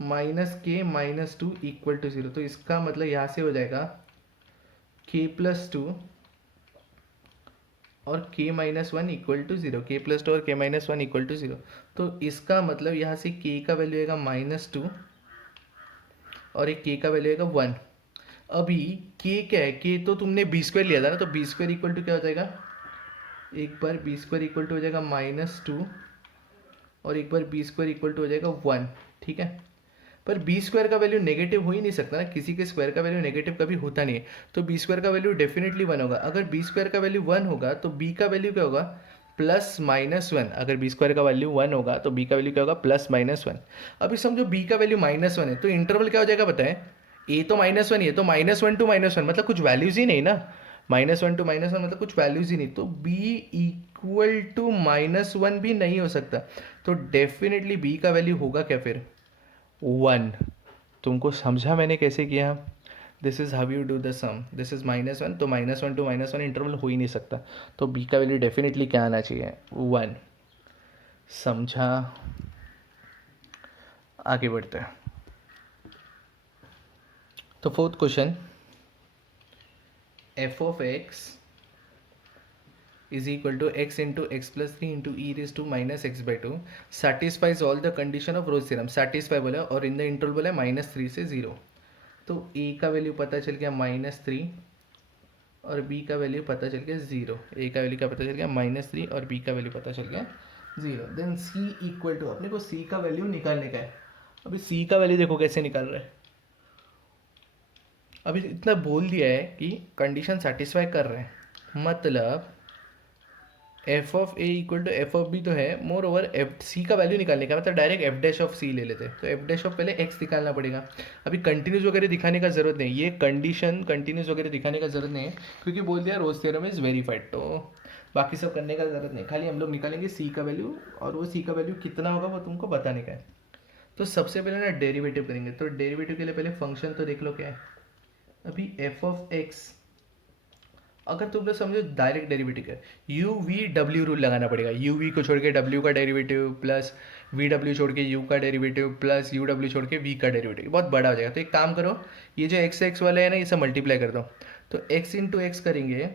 -k -2 = 0। तो इसका मतलब यहाँ से हो जाएगा k + 2 और k - 1 = 0। k + 2 और k - 1 = 0। तो इसका मतलब यहाँ से k का वैल्यू आएगा -2 और एक k का वैल्यू आएगा 1। अभी k क्या है, k तो तुमने b² लिया था ना, तो b² = क्या हो जाएगा, एक बार b² = हो जाएगा -2 और एक बार b² = हो जाएगा 1। ठीक है, पर b² का वैल्यू नेगेटिव हो ही नहीं सकता ना, किसी के स्क्वायर का वैल्यू नेगेटिव कभी होता नहीं है। तो b² का वैल्यू डेफिनेटली 1 होगा। अगर b² का वैल्यू 1 होगा तो b का वैल्यू क्या होगा, +-1। अगर b² का वैल्यू 1 होगा तो b का वैल्यू क्या होगा, +-1। अभी समझो b का वैल्यू -1 है, तो इंटरवल क्या हो जाएगा बताएं, a तो -1 ही है, तो -1 to -1 मतलब कुछ वैल्यूज ही नहीं ना। -1 to -1 मतलब कुछ वैल्यूज ही नहीं, तो b = -1 भी नहीं हो सकता। तो डेफिनेटली b का वैल्यू होगा क्या फिर, 1। तुमको समझा मैंने कैसे किया। This is how you do the sum. This is -1, तो -1 to -1 इंटरवल हो ही नहीं सकता, तो b का वैल्यू डेफिनेटली क्या आना चाहिए, 1। समझा, आगे बढ़ते हैं। तो fourth question, f(x) is equal to x into x plus 3 into e⁻x/2 satisfies all the condition of Rolle's theorem. satisfy बोला और in the interval बोला -3 से 0। तो a का वैल्यू पता चल गया -3 और b का वैल्यू पता चल गया 0। a का वैल्यू क्या पता चल गया, -3 और b का वैल्यू पता चल गया 0। देन c = अपने को c का वैल्यू निकालने का है। अभी c का वैल्यू देखो कैसे निकाल रहा है। अभी इतना बोल दिया है कि कंडीशन सेटिस्फाई कर रहे हैं, मतलब f(a) = f(b) तो है, मोर ओवर c का वैल्यू निकालने का मतलब डायरेक्ट f' ले लेते हैं। तो f' पहले x निकालना पड़ेगा। अभी कंटिन्यूस वगैरह दिखाने का जरूरत नहीं, ये कंडीशन कंटिन्यूस वगैरह दिखाने का जरूरत नहीं है, क्योंकि बोल दिया रोज थ्योरम इज वेरीफाइड, तो बाकी सब करने का जरूरत नहीं। खाली हम लोग निकालेंगे c का वैल्यू, और वो c का वैल्यू कितना होगा वो तुमको बताने का है। तो सबसे पहले ना डेरिवेटिव करेंगे। तो डेरिवेटिव के लिए पहले फंक्शन तो देख लो क्या है। अभी f(x), अगर तुम लोग समझो डायरेक्ट डेरिवेटिव है, यू वी डब्ल्यू रूल लगाना पड़ेगा। यू वी को छोड़ के डब्ल्यू का डेरिवेटिव प्लस वी डब्ल्यू छोड़ के यू का डेरिवेटिव प्लस यू डब्ल्यू छोड़ के वी का डेरिवेटिव, बहुत बड़ा हो जाएगा। तो एक काम करो, ये जो एक्स एक्स वाला है ना, इसे मल्टीप्लाई कर दो। तो x इंटू एक्स करेंगे,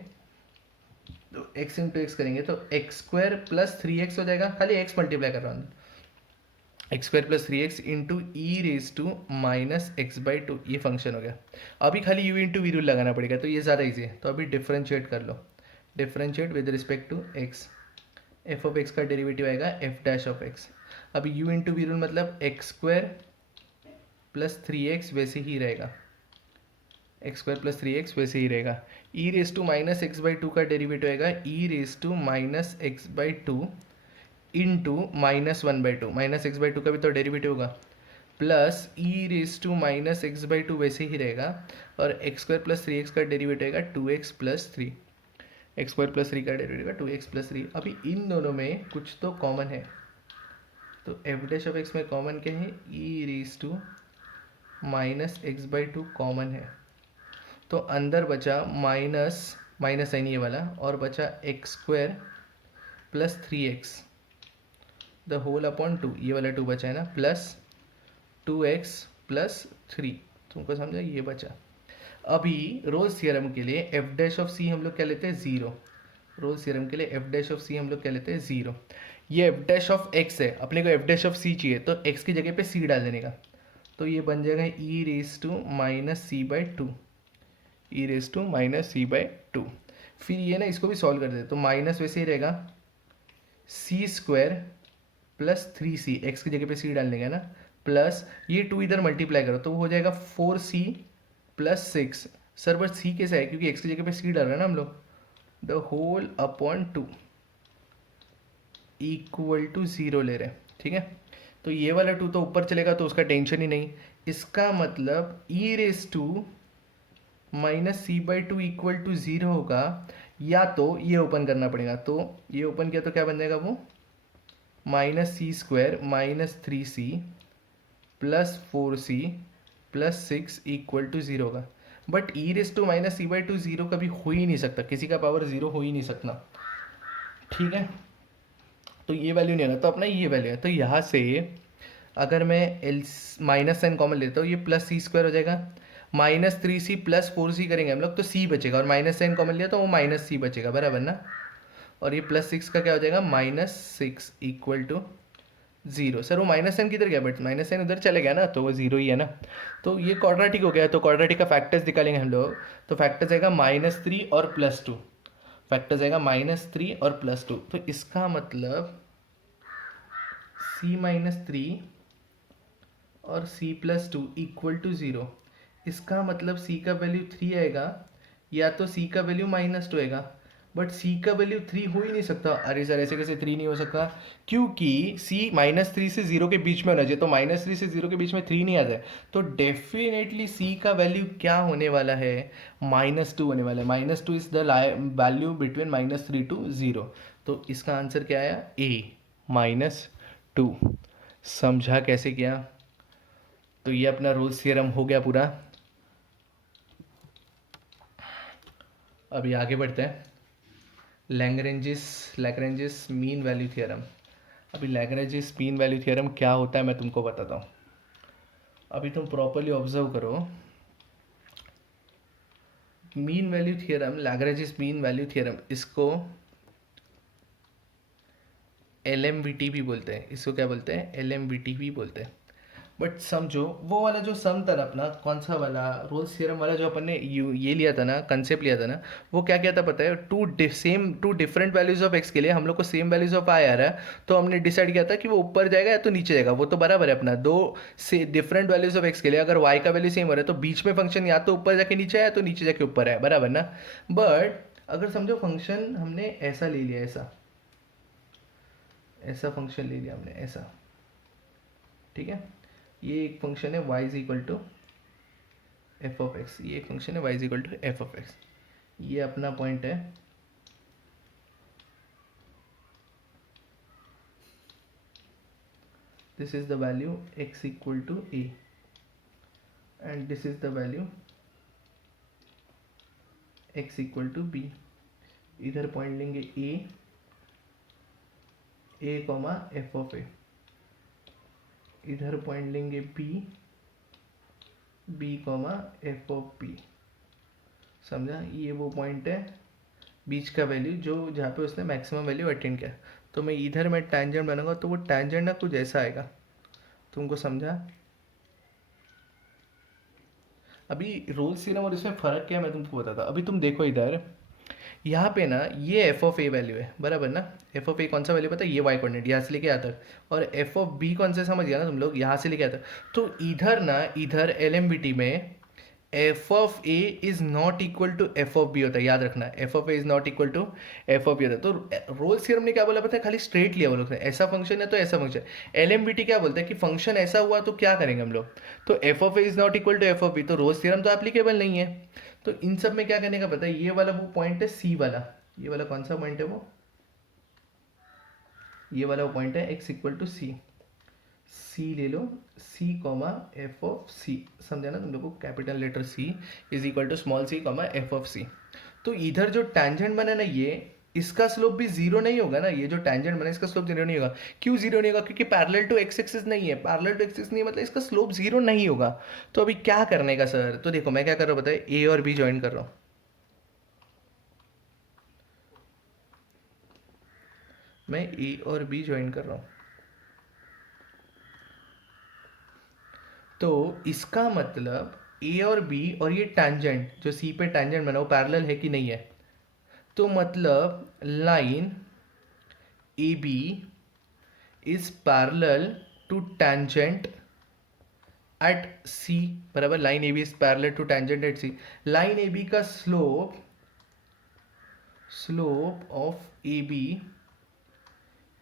तो x इंटू एक्स करेंगे तो x² + 3x हो जाएगा। खाली x मल्टीप्लाई कर रहा हूँ, x² + 3x इंटू e⁻x/2 ये फंक्शन हो गया। अभी खाली u इंटू वी रूल लगाना पड़ेगा, तो ये ज़्यादा ईजी है। तो अभी डिफ्रेंशिएट कर लो, differentiate with respect to x। f(x) का डेरिवेटिव आएगा f'(x). अभी u इंटू वी रूल मतलब x² + 3x वैसे ही रहेगा, x² + 3x वैसे ही रहेगा। e⁻x/2 का डेरिवेटिव आएगा e⁻x/2 इंटू -1/2, -x/2 का भी तो डेरिवेटिव होगा, प्लस e⁻x/2 वैसे ही रहेगा, और x² + 3x का डेरिवेटिव आएगा 2x + 3। x² + 3 का डेरिवेटिव आएगा 2x + 3। अभी इन दोनों में कुछ तो कॉमन है, तो f' में कॉमन क्या है, e⁻x/2 कॉमन है। तो अंदर बचा माइनस साइन ये वाला, और बचा x² + 3x the whole upon 2, ये वाला 2 बचा है ना, प्लस 2x + 3। तुमको समझा, ये बचा। अभी रोल्स थ्योरम के लिए f' हम लोग क्या लेते हैं, 0। रोल्स थ्योरम के लिए f' हम लोग क्या लेते हैं, 0। ये f' है, अपने को f' चाहिए, तो x की जगह पे c डाल देने का। तो ये बन जाएगा e⁻c/2, e⁻c/2। फिर ये ना इसको भी सॉल्व कर दे, तो माइनस वैसे ही रहेगा c² + 3c, x की जगह पे c डाल देंगे ना, प्लस ये 2 इधर मल्टीप्लाई करो तो वो हो जाएगा 4c प्लस 6। सर बट सी कैसे है, क्योंकि x की जगह पे c डाल रहे हैं ना हम लोग। The whole upon 2 equal to 0 ले रहे हैं, ठीक है। तो ये वाला 2 तो ऊपर चलेगा तो उसका टेंशन ही नहीं। इसका मतलब E raise to minus C by two equal to 0 होगा, या तो ये ओपन करना पड़ेगा। तो ये ओपन किया तो क्या बन जाएगा वो, minus c square minus 3c plus 4c plus 6 equal to 0 होगा। But e raise to minus C by two 0 कभी हो ही नहीं सकता, किसी का पावर 0 हो ही नहीं सकता, ठीक है। तो ये वैल्यू नहीं होगा, तो अपना ये वैल्यू है। तो यहाँ से अगर मैं एल माइनस साइन कॉमन लेता हूँ, ये प्लस सी स्क्वायर हो जाएगा, माइनस 3c प्लस 4c करेंगे हम लोग तो c बचेगा, और माइनस साइन कॉमन लिया तो वो माइनस c बचेगा, बराबर ना। और ये प्लस 6 का क्या हो जाएगा, माइनस 6 इक्वल टू 0। सर वो माइनस साइन किधर गया, बट माइनस साइन उधर चले गया ना, तो वो 0 ही है ना। तो ये क्वाड्रेटिक हो गया, तो क्वाड्रेटिक का फैक्टर्स निकालेंगे हम लोग। तो फैक्टर्स आएगा -3 और +2, फैक्टर्स आएगा -3 और +2। तो इसका मतलब c-3 और c+2 इक्वल टू 0। इसका मतलब c का वैल्यू 3 आएगा, या तो c का वैल्यू -2 आएगा। बट c का वैल्यू 3 हो ही नहीं सकता। अरे सर ऐसे कैसे 3 नहीं हो सकता, क्योंकि c -3 से 0 के बीच में होना चाहिए, तो -3 से 0 के बीच में 3 नहीं आता है। तो डेफिनेटली c का वैल्यू क्या होने वाला है, -2 होने वाला है। -2 is the value between -3 to 0। तो इसका आंसर क्या आया, a -2। समझा कैसे किया। तो ये अपना रोल्स थ्योरम हो गया पूरा। अभी आगे बढ़ते हैं, लैग्रेंजिस मीन वैल्यू थ्योरम। अभी लैग्रेंजिस मीन वैल्यू थ्योरम क्या होता है मैं तुमको बताता हूँ। अभी तुम प्रॉपरली ऑब्जर्व करो। Mean value theorem, Lagrange's mean value theorem, इसको LMVT भी बोलते हैं। इसको क्या बोलते हैं, LMVT भी बोलते हैं। बट समझो वो वाला जो सम था ना अपना, कौन सा वाला, रोल्स थ्योरम वाला, जो अपन ने ये लिया था ना, कंसेप्ट लिया था ना, वो क्या क्या था पता है, two different values of x के लिए हम लोग को सेम वैल्यूज ऑफ आई आ रहा है, तो हमने डिसाइड किया था कि वो ऊपर जाएगा या तो नीचे जाएगा। वो तो बराबर है अपना, दो से डिफरेंट वैल्यूज ऑफ एक्स के लिए अगर वाई का वैल्यू सेम हो रहा है तो बीच में फंक्शन या तो ऊपर जाके नीचे है या तो नीचे जाके ऊपर है, बराबर ना। बट अगर समझो फंक्शन हमने ऐसा ले लिया, ऐसा ऐसा फंक्शन ले लिया हमने, ऐसा, ठीक है। ये एक फंक्शन है y is equal to F of x, ये एक फंक्शन है y is equal to F of x. ये अपना पॉइंट है, this is the value x equal to a and this is the value x equal to b। इधर point लेंगे a comma F of a, इधर point लेंगे b comma F of b। समझा, ये वो पॉइंट है बीच का वैल्यू जो जहाँ पे उसने मैक्सिमम वैल्यू अटेंड किया। तो मैं इधर मैं टैंजेंट बनाऊंगा तो वो टैंजेंट ना कुछ ऐसा आएगा, तुमको समझा। अभी रोल्स थ्योरम और इसमें फ़र्क क्या है मैं तुमको बताता। अभी तुम देखो इधर, यहाँ पे ना ये एफ ऑफ ए वैल्यू है, बराबर ना। एफ ऑफ ए कौन सा वैल्यू पता है, ये वाई कोऑर्डिनेट यहाँ से लेके आता है। और एफ ऑफ बी कौन से समझ गया ना तुम लोग, यहाँ से लेके आता है। तो इधर ना, इधर LMVT में F of A is not equal to F of B होता है, याद रखना। F of A is not equal to F of B होता है। तो रोल्स थ्योरम ने क्या बोला पता है, खाली स्ट्रेट लिया वो लोग ने, ऐसा फंक्शन है तो ऐसा फंक्शन। LMVT क्या बोलता है कि फंक्शन ऐसा हुआ तो क्या करेंगे हम लोग, तो F of A is not equal to F of B, तो रोल्स थ्योरम तो एप्लीकेबल नहीं है। तो इन सब में क्या करने का पता है, ये वाला वो पॉइंट है सी वाला, ये वाला कौन सा पॉइंट है वो, ये वाला वो पॉइंट है x equal to C. C ले लो, c comma F of C, समझा ना तुम लोग को, capital letter c is equal to small c comma F of C. तो इधर जो टैंजेंट बना ना ये, इसका स्लोप भी जीरो नहीं होगा ना, ये जो टैंजेंट बना इसका स्लोप जीरो नहीं होगा। क्यों जीरो नहीं होगा, क्योंकि पैरेलल टू एक्स एक्सिस नहीं है, पैरेलल टू एक्स एक्सिस नहीं है, मतलब इसका स्लोप जीरो नहीं होगा। तो अभी क्या करने का सर, तो देखो मैं क्या कर रहा हूँ बताए, ए और बी ज्वाइन कर रहा हूँ। मैं ए और बी ज्वाइन कर रहा हूँ, तो इसका मतलब ए और बी और ये टैंजेंट जो सी पे टैंजेंट बना वो पैरेलल है कि नहीं है। तो मतलब line A B is parallel to tangent at C बराबर, line A B is parallel to tangent at C, line A B का slope of A B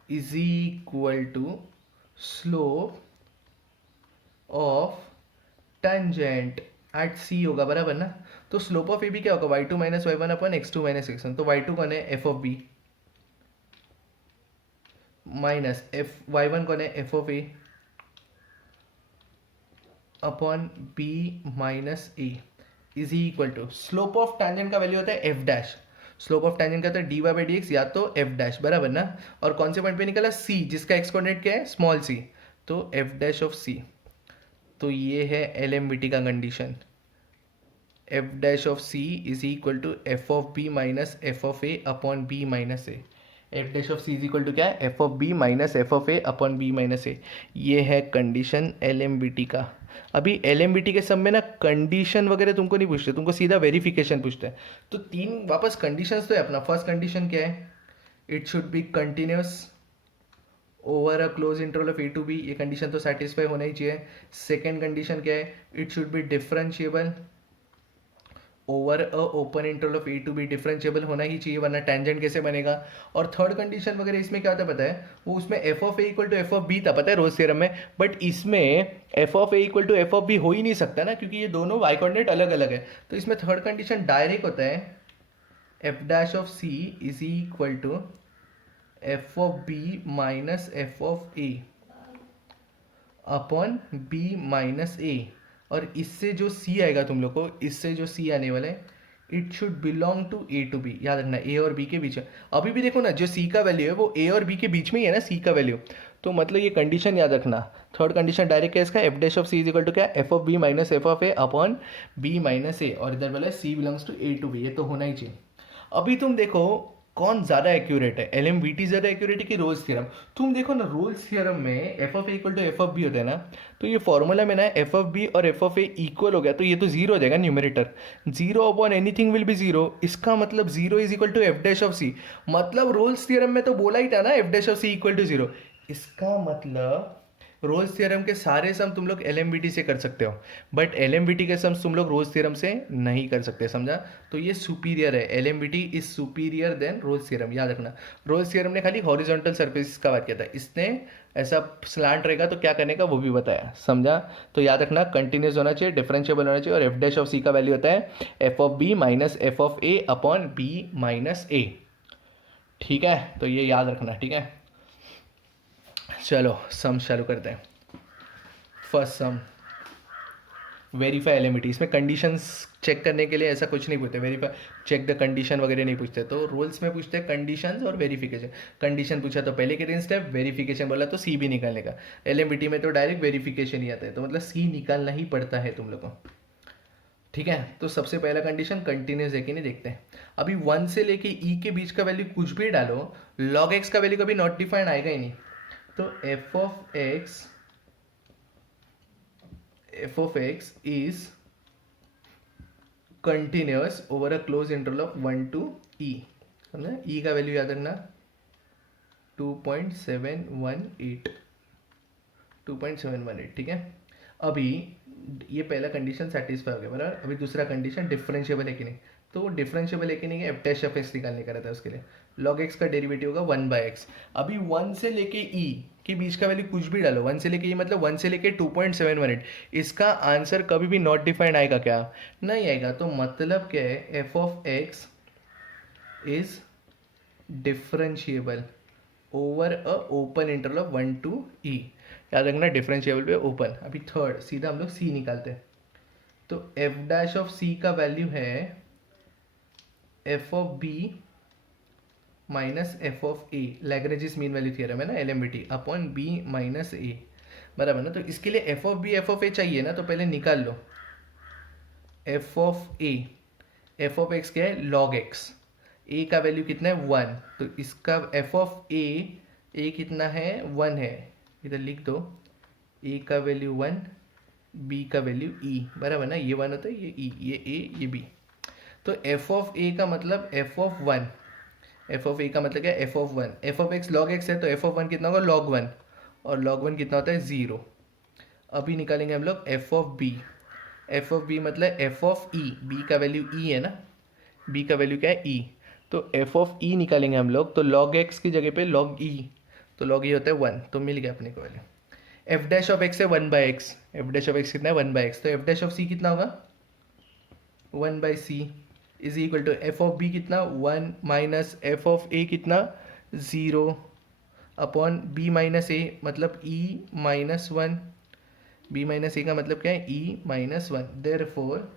is equal to slope of tangent at C होगा, बराबर ना। तो slope of A B क्या होगा, y2 minus y one upon x2 minus x1, तो y2 कौन है, F of B, minus f y1 कौन है, F of A, upon B minus a, is equal to slope of tangent का value होता है F dash, slope of tangent का होता है D Y by D x या तो एफ डैश, बराबर ना। और कौन से पॉइंट पे निकला, सी, जिसका एक्स कोऑर्डिनेट क्या है, स्मॉल सी, तो एफ डैश ऑफ सी। तो ये है एलएमबीटी का condition, F dash of C is equal to F of B minus F of A upon B minus A. F dash of C is equal to क्या है, F of B minus F of A upon B minus A. ये है condition एलएमबीटी का। अभी एलएमबीटी के सब में ना कंडीशन वगैरह तुमको नहीं पूछते, तुमको सीधा वेरिफिकेशन पूछते हैं। तो तीन वापस कंडीशंस तो है अपना। फर्स्ट कंडीशन क्या है, it should be continuous over a close interval of A to B, ये कंडीशन तो सेटिस्फाई होना ही चाहिए। सेकेंड कंडीशन क्या है, it should be differentiable over a open interval of A to b, differentiable होना ही चाहिए वरना टेंजेंट कैसे बनेगा। और थर्ड कंडीशन वगैरह इसमें क्या होता है पता है, वो उसमें f of A equal to F of b था, पता है रोज थ्योरम में, बट इसमें f of A equal to F of b हो ही नहीं सकता ना, क्योंकि ये दोनों वाई कोऑर्डिनेट अलग अलग है। तो इसमें थर्ड कंडीशन डायरेक्ट होता है, F dash of C is equal to F of B minus F of A upon B minus A. और इससे जो सी आएगा तुम लोग को, इससे जो सी आने वाला है, it should belong to A to B, याद रखना ए और बी के बीच में। अभी भी देखो ना, जो सी का वैल्यू है वो ए और बी के बीच में ही है ना, सी का वैल्यू। तो मतलब ये कंडीशन याद रखना। थर्ड कंडीशन डायरेक्ट क्या है इसका, F dash of C is equal to क्या, F of B minus F of A upon B minus A, और इधर वाला C belongs to A to B, ये तो होना ही चाहिए। अभी तुम देखो कौन ज़्यादा एक्यूरेट है, एलएमबीटी ज़्यादा एक्यूरेट है कि रोल्स थ्योरम। तुम देखो ना, रोल्स थ्योरम में F of A equal to F of B होता है ना, तो ये फॉर्मूला में ना एफ ऑफ बी और एफ ऑफ ए इक्वल हो गया, तो ये तो जीरो हो जाएगा numerator, zero upon anything will be zero. इसका मतलब zero is equal to F dash of C, मतलब रोल्स थ्योरम में तो बोला ही था ना F dash of C equal to zero. इसका मतलब रोल्स थ्योरम के सारे सम तुम लोग एलएमबीटी से कर सकते हो, बट एलएमबीटी के सम तुम लोग रोल्स थ्योरम से नहीं कर सकते, समझा। तो ये सुपीरियर है, LMVT is superior than Rolle's theorem, याद रखना। रोल्स थ्योरम ने खाली हॉरिजॉन्टल सरफेस का बात किया था, इसने ऐसा स्लांट रहेगा तो क्या करने का वो भी बताया, समझा। तो याद रखना, कंटिन्यूस होना चाहिए, डिफरेंशिएबल होना चाहिए, और एफ डैश ऑफ सी का वैल्यू होता है F of B minus F of A upon B minus A. ठीक है, तो ये याद रखना, ठीक है। चलो सम चालू करते हैं। फर्स्ट सम, वेरीफाई एलएमबीटी। इसमें कंडीशंस चेक करने के लिए ऐसा कुछ नहीं पूछते, वेरीफाई चेक द कंडीशन वगैरह नहीं पूछते। तो रूल्स में पूछते हैं कंडीशंस और वेरिफिकेशन। कंडीशन पूछा तो पहले के तीन स्टेप, वेरिफिकेशन बोला तो सी भी निकालने का। एलएमबीटी में तो डायरेक्ट वेरिफिकेशन ही आता है, तो मतलब सी निकालना ही पड़ता है तुम लोग को, ठीक है। तो सबसे पहला कंडीशन कंटिन्यूस है कि नहीं देखते हैं। अभी 1 से लेके ई के बीच का वैल्यू कुछ भी डालो, लॉग एक्स का वैल्यू कभी नॉट डिफाइंड आएगा ही नहीं। तो F of x is continuous over a close interval of 1 to e, समझा। ई का वैल्यू याद रखना 2.718, ठीक है। अभी ये पहला कंडीशन सेटिस्फाई हो गया, बराबर। अभी दूसरा कंडीशन डिफरेंशिएबल है कि नहीं, तो डिफरेंशिएबल है कि नहीं, एफ डैश ऑफ एक्स निकालने का रहता है उसके लिए। लॉग एक्स का डेरिवेटिव होगा 1/x। अभी 1 से लेके ई के बीच का वैल्यू कुछ भी डालो, 1 से लेके ई मतलब 1 से लेके 2.718, इसका आंसर कभी भी नॉट डिफाइंड आएगा क्या, नहीं आएगा। तो मतलब क्या है, F of x is differentiable over a open interval of 1 to e, याद रखना डिफरेंशिएबल पे ओपन। अभी थर्ड सीधा हम लोग सी निकालते हैं। तो एफ डैश ऑफ सी का वैल्यू है F of B minus F of A, Lagrange's mean value theorem है ना LMVT, upon B minus A, बराबर ना। तो इसके लिए F of B F of A चाहिए ना, तो पहले निकाल लो F of A. F of X क्या है, लॉग एक्स, ए का वैल्यू कितना है 1, तो इसका एफ ऑफ ए कितना है 1 है, इधर लिख दो, ए का वैल्यू 1, बी का वैल्यू ई, बराबर ना। ये 1 होता है, ये ई, ये ए, ये बी। तो एफ ऑफ ए का मतलब F of 1, F of A का मतलब क्या है F of 1। F of x log x है, तो एफ ऑफ 1 कितना होगा लॉग 1, और लॉग 1 कितना होता है 0। अभी निकालेंगे हम लोग F of B. F of B मतलब एफ ऑफ ई, बी का वैल्यू ई है ना, बी का वैल्यू क्या है ई, तो एफ ऑफ ई निकालेंगे हम लोग, तो लॉग एक्स की जगह पे लॉग ई, तो लॉग ई होता है 1, तो मिल गया अपने को value. F dash of x है 1/x, F dash of x कितना है 1/x, तो एफ डैश ऑफ सी कितना होगा 1/c is equal to F of b कितना 1 माइनस एफ ऑफ ए कितना 0 अपॉन बी माइनस ए मतलब E minus 1, B minus A का मतलब क्या है E minus 1, therefore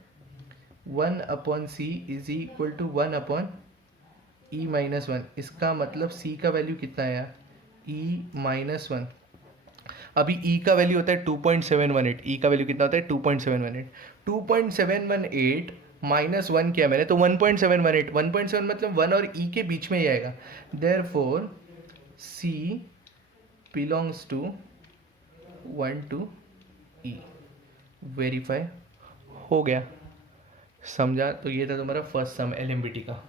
1 upon C is equal to 1 upon E minus 1, इसका मतलब सी का वैल्यू कितना है यार ई माइनस 1। अभी ई का वैल्यू होता है 2.718, ई का वैल्यू कितना होता है 2.718, 2.718 माइनस 1 किया मैंने तो 1.718, 1.7 मतलब 1 और ई के बीच में ही आएगा, therefore c belongs to 1 to e. Verify हो गया, समझा? तो ये था तुम्हारा फर्स्ट सम एलएमबीटी का।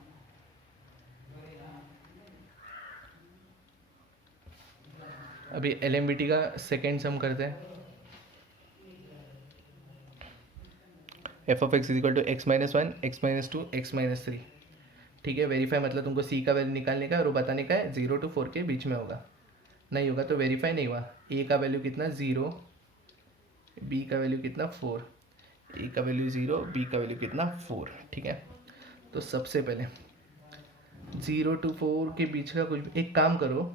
अभी एलएमबीटी का सेकेंड सम करते हैं। F of x is equal to x minus 1, x minus 2, x minus 3। ठीक है, वेरीफाई मतलब तुमको सी का वैल्यू निकालने का और वो बताने का है 0 to 4 के बीच में होगा, नहीं होगा तो वेरीफाई नहीं हुआ। ए का वैल्यू कितना 0, बी का वैल्यू कितना 4, ए का वैल्यू 0, बी का वैल्यू कितना 4। ठीक है, तो सबसे पहले 0 to 4 के बीच का कुछ भी एक काम करो,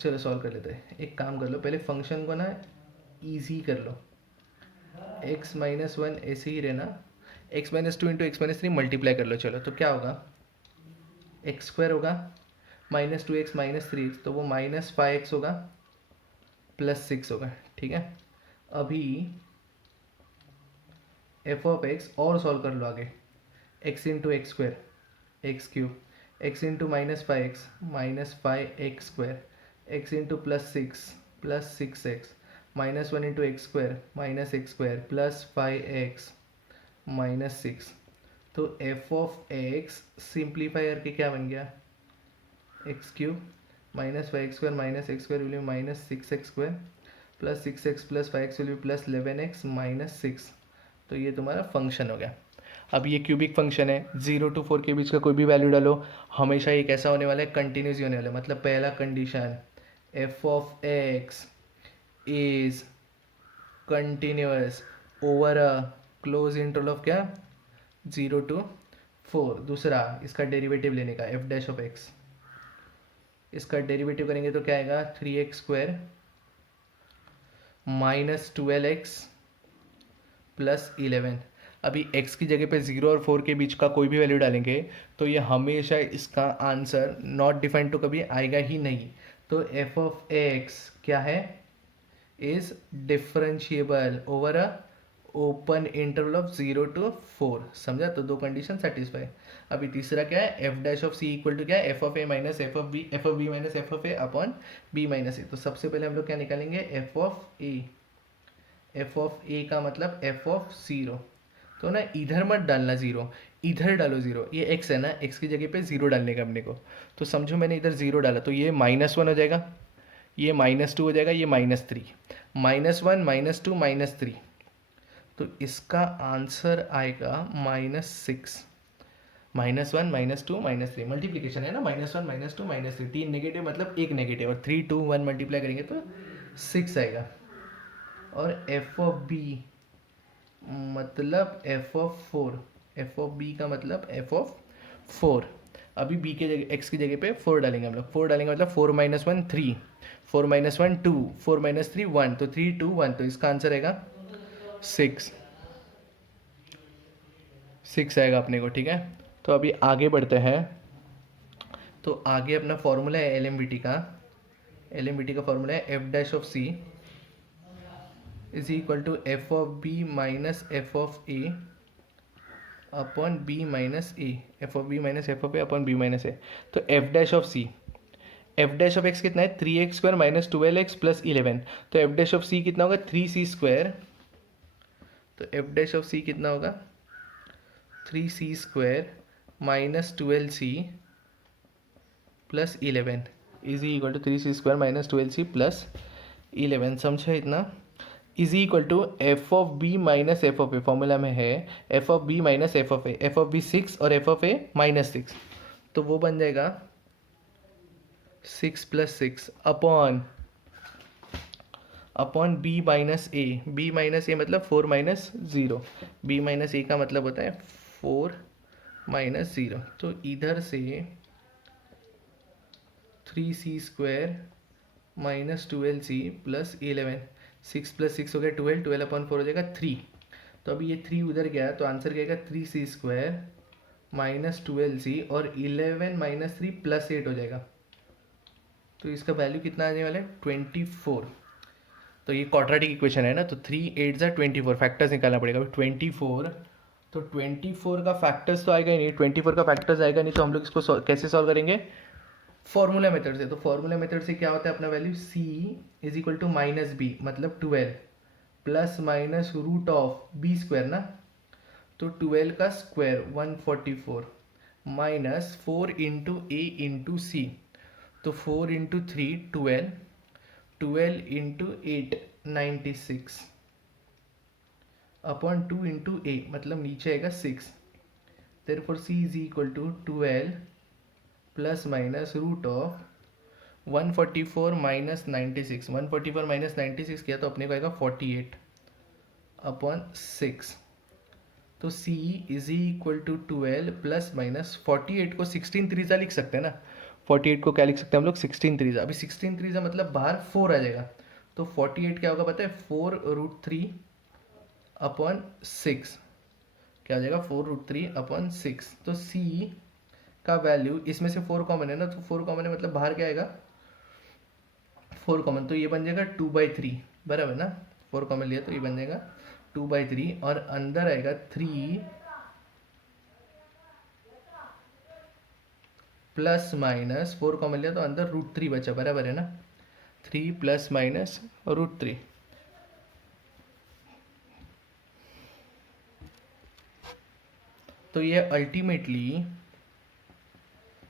चलो सॉल्व कर लेते हैं। एक काम कर लो, पहले फंक्शन को ना ईजी कर लो, x माइनस 1 ऐसे ही रहना, x minus 2 into x minus 3 multiply कर लो। चलो तो क्या होगा एक्स स्क्वायर होगा माइनस 2x माइनस 3, तो वो माइनस 5x होगा प्लस 6 होगा। ठीक है, अभी एफ ऑफ एक्स और सॉल्व कर लो आगे, x into x square x cube, x into minus 5x minus 5x square, x into plus 6x minus 1 into x square minus x square plus 5x minus 6। तो F of x simplify करके क्या बन गया x cube minus 5x square minus x square will be minus 6x square plus 6x plus 5x will be plus 11x minus 6। तो ये तुम्हारा function हो गया। अब ये क्यूबिक फंक्शन है, 0 to 4 के बीच का कोई भी वैल्यू डालो, हमेशा ये कैसा होने वाला है कंटिन्यूस होने वाला है। मतलब पहला condition F of x is continuous over a close interval of क्या 0 to 4। दूसरा इसका डेरिवेटिव लेने का एफ डैश ऑफ एक्स, इसका डेरिवेटिव करेंगे तो क्या आएगा 3x square minus 12x plus 11। अभी x की जगह पे 0 और 4 के बीच का कोई भी वैल्यू डालेंगे तो ये हमेशा इसका आंसर नॉट डिफाइंड टू कभी आएगा ही नहीं। तो एफ ऑफ एक्स क्या है is differentiable over a open interval of 0 to 4। समझा? तो दो कंडीशन सेटिस्फाई। अभी तीसरा क्या है F dash of C equal to क्या है F of A minus F of B minus F of A upon B minus A. तो सबसे पहले हम लोग क्या निकालेंगे F of A, F of A का मतलब एफ ऑफ 0। तो ना इधर मत डालना 0, इधर डालो 0। ये x है ना, x की जगह पे 0 डालने का अपने को। तो समझो मैंने इधर 0 डाला तो ये -1 हो जाएगा, ये -2 हो जाएगा, ये -3, -1 -2 -3। तो इसका आंसर आएगा -6। -1 -2 -3 मल्टीप्लीकेशन है ना, -1 -2 -3, 3 नेगेटिव मतलब एक नेगेटिव और 3 2 1 मल्टीप्लाई करेंगे तो 6 आएगा। और एफ ऑफ बी मतलब F of 4, f of B का मतलब एफ ऑफ 4। अभी बी के जगह एक्स की जगह पे 4 डालेंगे हम लोग, 4 डालेंगे मतलब 4 - 1 3, 4 - 1 2, 4 - 3 1, तो 3 2 1, तो इसका आंसर आएगा 6 आएगा अपने को। ठीक है, तो अभी आगे बढ़ते हैं। तो आगे अपना फॉर्मूला है एलएमबीटी का, एलएमबीटी का फॉर्मूला है F dash of C is equal to F of B minus F of A upon B minus A, F of B minus F of A upon B minus A. तो F dash of C, F dash of x कितना है 3x square minus 12x plus 11। तो F dash of c कितना होगा 3c square. तो F dash of c कितना होगा 3c square minus 12c plus 11 is equal to 3c square minus 12c plus 11। समझे इतना? Is equal to F of B minus F of a, formula में है F of B minus F of A, F of b 6 और F of ए -6, तो वो बन जाएगा 6 + 6 upon B minus a, B minus A मतलब 4 - 0, बी माइनस ए का मतलब होता है 4 - 0, तो इधर से 3c² -12c + 11, 6 + 6 हो गया 12, 12/4 हो जाएगा 3, तो अभी ये 3 उधर गया तो आंसर क्या आएगा 3c² -12c और 11 - 3 + 8 हो जाएगा, तो इसका वैल्यू कितना आने वाला है 24। तो ये क्वाड्रेटिक इक्वेशन है ना, तो 3 8 ज़ा 24, फैक्टर्स निकालना पड़ेगा। 24, तो 24 का फैक्टर्स तो आएगा ही नहीं, 24 का फैक्टर्स आएगा नहीं, तो हम लोग इसको कैसे सॉल्व करेंगे, फॉर्मूला मेथड से। तो फॉर्मूला मेथड से क्या होता है अपना value, c is equal to -b मतलब 12 plus minus root of b² ना, तो 12 का square 144 minus 4 into a into c, तो 4 into 3 12, 12 into 8 96 upon 2 into a मतलब नीचे आएगा 6, therefore c is equal to 12 plus minus root of 144 minus 96, 144 minus 96 किया तो अपने को आएगा 48 अपॉन 6, तो c is equal to 12 plus minus 48 को 16 3 लिख सकते हैं ना, 48 को क्या लिख सकते हैं हम लोग 16 3, अभी 16 3 मतलब बाहर 4 आ जाएगा, तो 48 क्या होगा पता है 4√3 अपॉन 6, क्या आ जाएगा 4√3 अपॉन 6, तो c का वैल्यू इसमें से 4 कॉमन है ना, तो 4 कॉमन है मतलब बाहर क्या आएगा 4 कॉमन, तो ये बन जाएगा 2/3 बराबर ना, 4 कॉमन लिया तो ये बन जाएगा 2/3 और अंदर आएगा 3 प्लस माइनस 4 कॉमन लिया तो अंदर √3 बचा, बराबर है ना, 3 प्लस माइनस √3, तो ये ultimately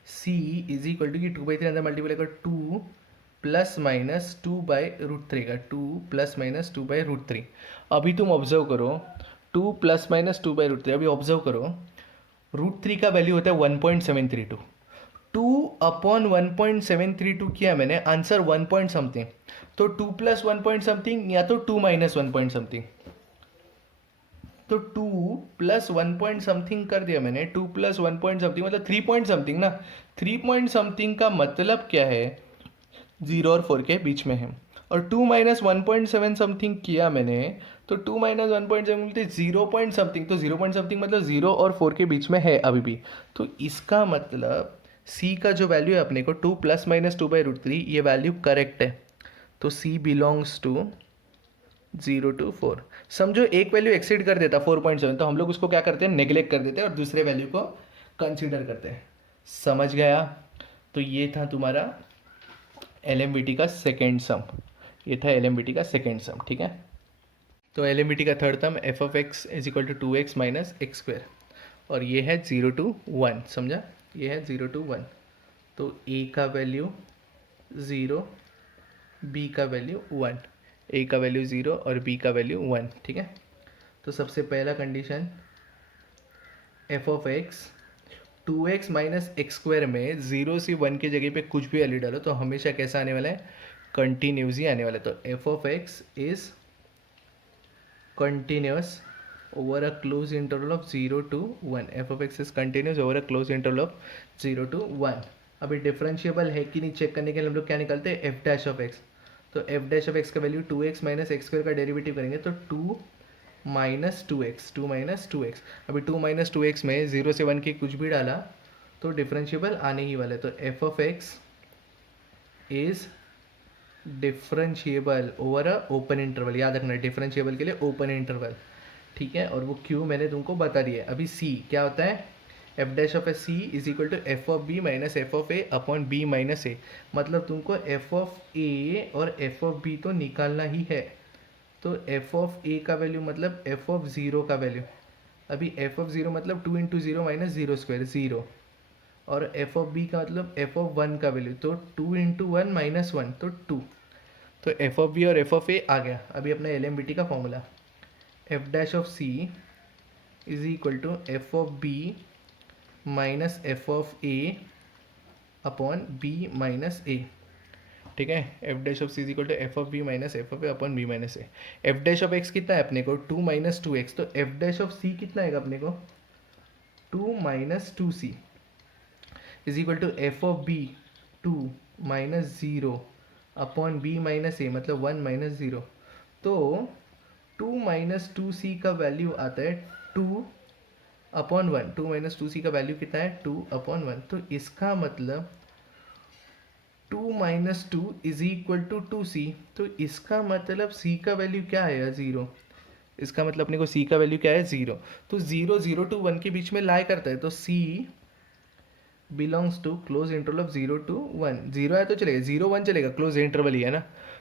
c is equal to कि 2/3 अंदर मल्टीप्लाई कर 2 प्लस माइनस 2/√3 का 2 प्लस माइनस 2/√3। अभी तुम ऑब्जर्व करो 2 प्लस माइनस 2/√3, अभी ऑब्जर्व करो √3 का वैल्यू होता है 1.732, 2 अपॉन 1.732 किया मैंने, आंसर 1 पॉइंट समथिंग, तो 2 प्लस 1 पॉइंट समथिंग या तो 2 माइनस 1 पॉइंट समथिंग, तो 2 प्लस 1 पॉइंट समथिंग कर दिया मैंने, 2 प्लस 1 पॉइंट समथिंग मतलब 3 पॉइंट समथिंग ना, 3 पॉइंट समथिंग का मतलब क्या है 0 और 4 के बीच में है, और 2 माइनस 1.7 समथिंग किया मैंने, तो 2 माइनस 1.7 बोलते 0 पॉइंट समथिंग, तो 0 पॉइंट समथिंग मतलब 0 और 4 के बीच में है अभी भी, तो इसका मतलब c का जो वैल्यू है अपने को 2 प्लस माइनस 2/√3 ये वैल्यू करेक्ट है, तो c बिलोंग्स टू 0 to 4। समझो एक वैल्यू एक्सीड कर देता 4.7, तो हम लोग उसको क्या करते हैं नेग्लेक्ट कर देते हैं और दूसरे वैल्यू को कंसीडर करते हैं, समझ गया। तो ये था तुम्हारा एलएमवीटी का सेकेंड सम, ये था एलएमवीटी का सेकेंड सम, ठीक है। तो एलएमवीटी का third sum f of x is equal to 2x minus x², और ये है 0 to 1, समझा, ये है 0 to 1, तो a का वैल्यू 0, b का वैल्यू 1, a का वैल्यू 0 और b का वैल्यू 1, ठीक है। तो सबसे पहला condition F of x 2x minus x² में 0 से 1 की जगह पे कुछ भी वैल्यू डालो तो हमेशा कैसा आने वाला है कंटिन्यूस ही आने वाला है, तो F of x is continuous over a close interval of 0 to 1, F of x is continuous over a close interval of 0 to 1। अभी डिफरेंशिएबल है कि नहीं चेक करने के लिए हम लोग क्या निकालते हैं एफ डैश ऑफ एक्स, तो एफ डैश ऑफ एक्स का वैल्यू 2x माइनस x² का डेरिवेटिव करेंगे तो 2 माइनस 2x, 2 माइनस 2x, अभी 2 माइनस 2x में 0 से 1 के कुछ भी डाला तो डिफरेंशिएबल आने ही वाला है, तो F of x is differentiable over a open interval, याद रखना डिफरेंशिएबल के लिए ओपन इंटरवल, ठीक है, और वो क्यों मैंने तुमको बता दिया है। अभी c क्या होता है F dash of A c is equal to F of B minus F of A upon B minus A, मतलब तुमको एफ ऑफ ए और एफ ऑफ बी तो निकालना ही है, तो एफ ऑफ ए का वैल्यू मतलब एफ ऑफ 0 का वैल्यू, अभी एफ ऑफ 0 मतलब 2 इंटू 0 माइनस 0² 0, और एफ ऑफ बी का मतलब एफ ऑफ 1 का वैल्यू तो 2 इंटू 1 माइनस 1 तो 2, तो एफ ऑफ बी और एफ ऑफ ए आ गया। अभी अपना एल एम बी टी का formula, F dash of C is equal to F of B minus F of A upon B minus A. ठीक है, F dash of C is equal to F of B minus F of A upon B minus A. F dash of x कितना है अपने को, 2 minus 2x, तो F dash of c कितना आएगा अपने को, 2 minus 2c is equal to F of B 2 minus 0 upon B minus A, मतलब 1 माइनस 0। तो 2 माइनस 2c का वैल्यू आता है 2 अपॉन 1। 2 माइनस 2c का वैल्यू कितना है, 2 अपॉन 1। तो इसका मतलब 2 minus 2 is equal to 2c। तो इसका मतलब c का वैल्यू क्या है, 0। इसका मतलब अपने को c का वैल्यू क्या है, 0। तो 0 0 टू 1 के बीच में लाई करता है, तो c belongs to close interval of 0 to 1। 0 है तो चलेगा, 0 1 चलेगा, क्लोज इंटरवल ही है ना।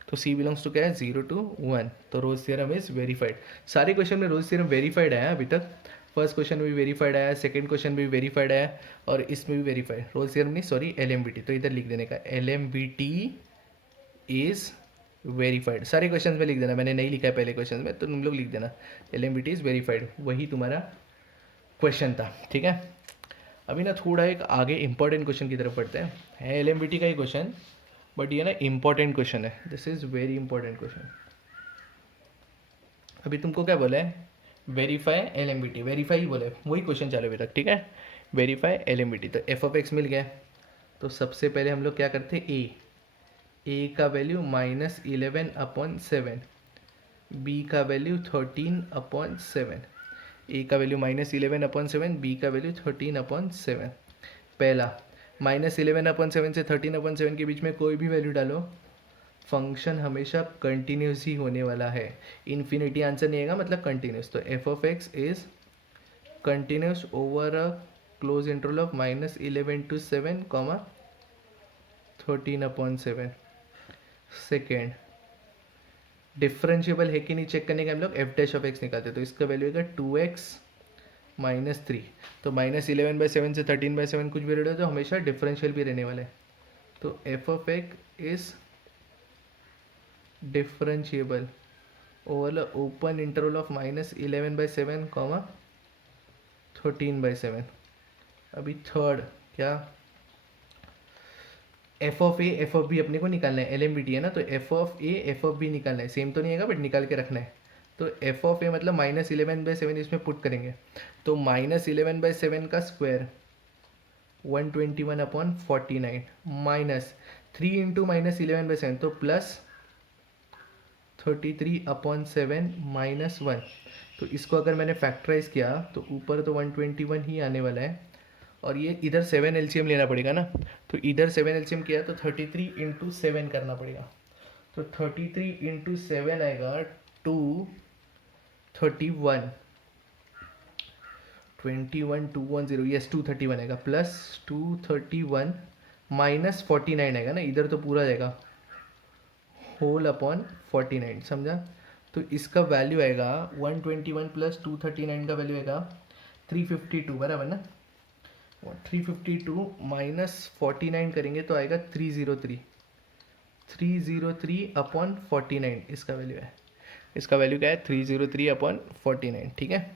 तो c बिलोंग्स टू क्या है, 0 टू 1। तो रोज थ्योरम इज वेरीफाइड। सारे क्वेश्चन में रोज थ्योरम वेरीफाइड आया अभी तक। फर्स्ट क्वेश्चन में भी वेरीफाइड आया, सेकंड क्वेश्चन में भी वेरीफाइड आया, और इसमें भी वेरीफाइड। रोज थ्योरम नहीं, सॉरी, एलएमबीटी। तो इधर लिख देने का एलएमबीटी इज वेरीफाइड। सारे क्वेश्चन में लिख देना, मैंने नहीं लिखा है पहले क्वेश्चन में, तो तुम लोग लिख देना एलएमबीटी इज वेरीफाइड, वही तुम्हारा क्वेश्चन था। ठीक है, अभी ना थोड़ा एक आगे इंपॉर्टेंट क्वेश्चन की तरफ पढ़ते हैं। है एलएमबीटी का ही क्वेश्चन, बट ये ना इंपॉर्टेंट क्वेश्चन है। This is very important question. अभी तुमको क्या बोला है, वेरीफाई एलएमबीटी, वेरीफाई ही बोले, वही क्वेश्चन चालू अभी तक। ठीक है, वेरीफाई एलएमबीटी। तो एफ ऑफ एक्स मिल गया, तो सबसे पहले हम लोग क्या करते हैं, ए का वैल्यू -11 अपॉन 7, बी का वैल्यू 13 अपॉन 7। ए का वैल्यू -11 अपॉन 7, बी का वैल्यू 13 अपॉन 7। पहला -11 अपॉन 7 से 13 अपॉन 7 के बीच में कोई भी वैल्यू डालो, फंक्शन हमेशा कंटिन्यूस ही होने वाला है। इन्फिनिटी आंसर नहीं आएगा, मतलब कंटिन्यूस। तो F of x is continuous over a close interval of -11 to 7, 13 upon 7। Second, differentiable है कि नहीं चेक करने के हम लोग एफ डैश ऑफ एक्स निकालते, तो इसका वैल्यू होगा 2x माइनस 3। तो -11/7 से 13/7 कुछ भी रेट हो तो हमेशा डिफरेंशियल भी रहने वाला है। तो F of x is differentiable over open interval of -11/7, 13/7। अभी थर्ड क्या, F of A F of b अपने को निकालना है, एलएमबीटी है ना, तो F of A F of b निकालना है। सेम तो नहीं आएगा, बट निकाल के रखना है। तो एफ ऑफ ए मतलब -11/7 इसमें पुट करेंगे, तो -11/7 का स्क्वायर 121 अपॉन 49 माइनस 3 इंटू -11/7, तो प्लस 33 अपॉन 7 माइनस 1। तो इसको अगर मैंने फैक्टराइज किया तो ऊपर तो 121 ही आने वाला है, और ये इधर 7 एलसीएम लेना पड़ेगा ना, तो इधर 7 एलसीएम किया तो 33 इंटू 7 करना पड़ेगा। तो 33 इंटू 7 आएगा 231, 21210, यस 231 आएगा, प्लस 231 माइनस 49 आएगा ना, इधर तो पूरा जाएगा, होल अपॉन 49, समझा। तो इसका वैल्यू आएगा 121 प्लस 239 का वैल्यू आएगा 352, बराबर ना। 352 माइनस 49 करेंगे तो आएगा 303 अपॉन 49 इसका वैल्यू है। इसका वैल्यू क्या है, 303 अपॉन 49। ठीक है,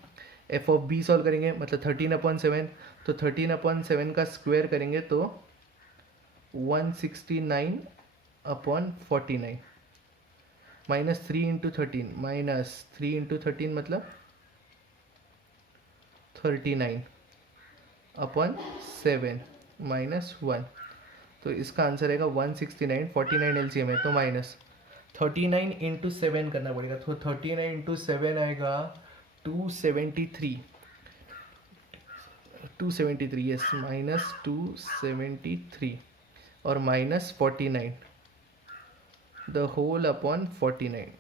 एफ ऑफ बी सॉल्व करेंगे, मतलब 13 अपॉन 7, तो 13 अपॉन 7 का स्क्वायर करेंगे तो 169 upon 49, minus 3 into 13, minus 3 into 13 मतलब 39 अपॉन 7 माइनस 1। तो इसका आंसर आएगा 169, 49 एलसीएम है तो माइनस 39 इंटू 7 करना पड़ेगा, तो 39 इंटू 7 आएगा 273, 273, यस, माइनस 273 और माइनस 49 द होल अपॉन 49,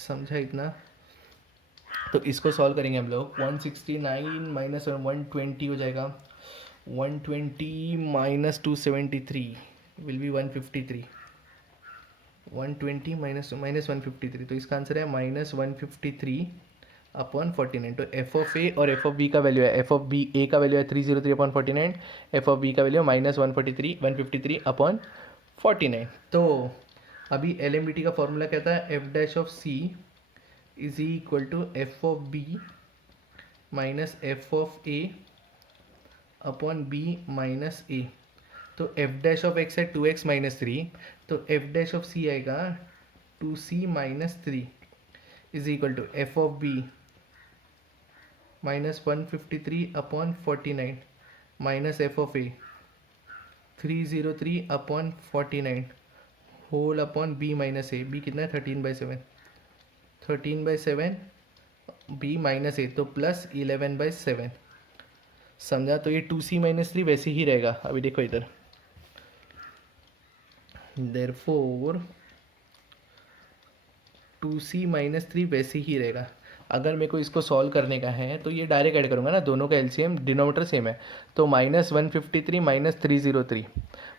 समझा इतना। तो इसको सॉल्व करेंगे हम लोग, 169 माइनस 120 हो जाएगा, 120 माइनस 273 विल बी 153, 120 माइनस 153, तो इसका आंसर है -153 अपॉन 49। तो एफ ऑफ ए और एफ ऑफ बी का वैल्यू है, एफ ऑफ बी ए का वैल्यू है 303 अपॉन 49, एफ ऑफ बी का वैल्यू -153 अपॉन 49। तो अभी एल एम बी टी का फॉर्मूला क्या था, F dash of C is equal to F of B minus F of A upon B minus A. तो F dash of x है 2x-3, तो F dash of c आएगा 2c-3 is equal to F of B minus 153/49 minus F of a 303/49 whole upon B minus a. B कितना है 13/7, 13/7 B minus A तो plus 11/7। समझा। तो ये 2c-3 वैसे ही रहेगा। अभी देखो इधर, देयरफॉर 2c-3 वैसे ही रहेगा। अगर मेरे को इसको सॉल्व करने का है तो ये डायरेक्ट ऐड करूँगा ना, दोनों का एलसीएम डिनोमीटर सेम है। तो -153 - 303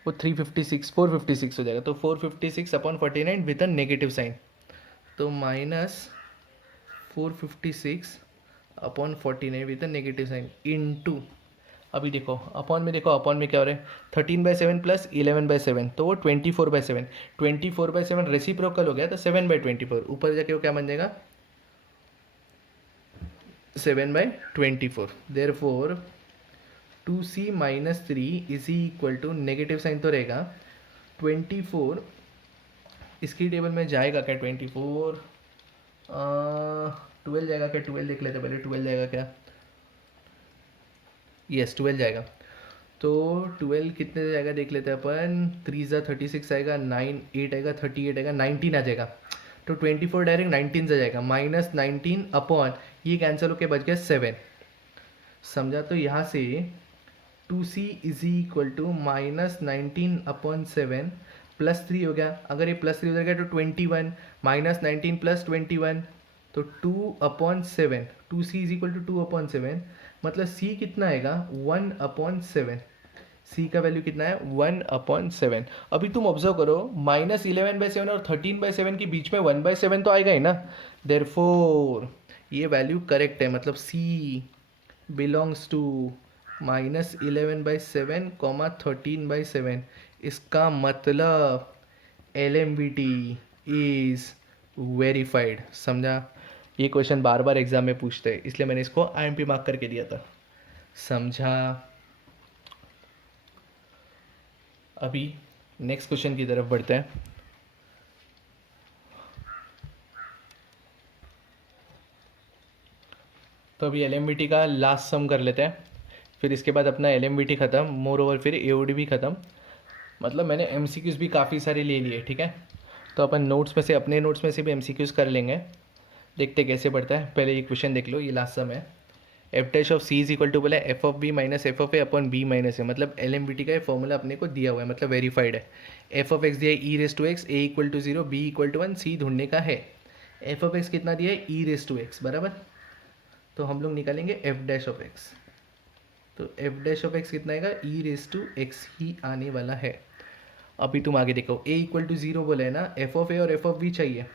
वो 356 456 हो जाएगा। तो 456/49 विद अ नेगेटिव साइन, तो -456/49 with a negative sign into, अभी देखो अपॉन में, देखो अपॉन में क्या हो रहा है 13/7 प्लस 11/7, तो वो 24/7, 24/7 रेसिप्रोकल हो गया तो 7/24 ऊपर जाके वो क्या बन जाएगा 7/24। Therefore 2c-3 is equal to, negative sign तो रहेगा 24, इसकी टेबल में जाएगा क्या 24, 12 जाएगा क्या, 12 देख लेते पहले 12 जाएगा क्या, यस 12 जाएगा। तो 12 कितने से जाएगा देख लेते हैं अपन, 3 36 आएगा, 9 8 आएगा, 38 आएगा, 19 आ जाएगा। तो 24 डायरेक्ट 19 से जाएगा, -19 अपॉन ये कैंसिल होके बच गया 7। समझा। तो यहाँ से 2c इज इक्वल टू -19/7 +3 हो गया। अगर ये +3 उधर गया तो 21, -19 + 21 तो 2/7, 2c इज इक्वल टू 2/7, मतलब c कितना आएगा 1/7। c का वैल्यू कितना है 1/7। अभी तुम ऑब्जर्व करो -11/7 और 13/7 के बीच में 1/7 तो आएगा ही ना। देयरफॉर ये वैल्यू करेक्ट है, मतलब c बिलोंग्स टू -11/7, 13/7। इसका मतलब LMVT इज वेरीफाइड। समझा। ये क्वेश्चन बार बार एग्जाम में पूछते हैं, इसलिए मैंने इसको IMP मार्क करके दिया था। समझा। अभी नेक्स्ट क्वेश्चन की तरफ बढ़ते हैं। तो अभी LMVT का लास्ट सम कर लेते हैं, फिर इसके बाद अपना LMVT ख़त्म, मोर ओवर फिर AOD भी ख़त्म। मतलब मैंने MCQs भी काफ़ी सारे ले लिए, ठीक है। तो अपन नोट्स में से, अपने नोट्स में से भी MCQs कर लेंगे, देखते कैसे बढ़ता है। पहले ये क्वेश्चन देख लो, ये लास्ट सम है। F dash of C is equal to बोला F of B minus F of A upon B minus A, मतलब LMVT का ये फॉर्मूला अपने को दिया हुआ है, मतलब वेरीफाइड है। एफ ऑफ एक्स दिया है e⁻x, a equal to 0, b equal to 1, c ढूंढने का है। एफ ऑफ एक्स कितना दिया है e⁻x बराबर, तो हम लोग निकालेंगे एफ डैश ऑफ एक्स। तो एफ डैश ऑफ एक्स कितना आएगा e⁻x ही आने वाला है। अभी तुम आगे देखो, a इक्वल टू 0 बोला है ना, एफ ऑफ ए और एफ ऑफ बी चाहिए।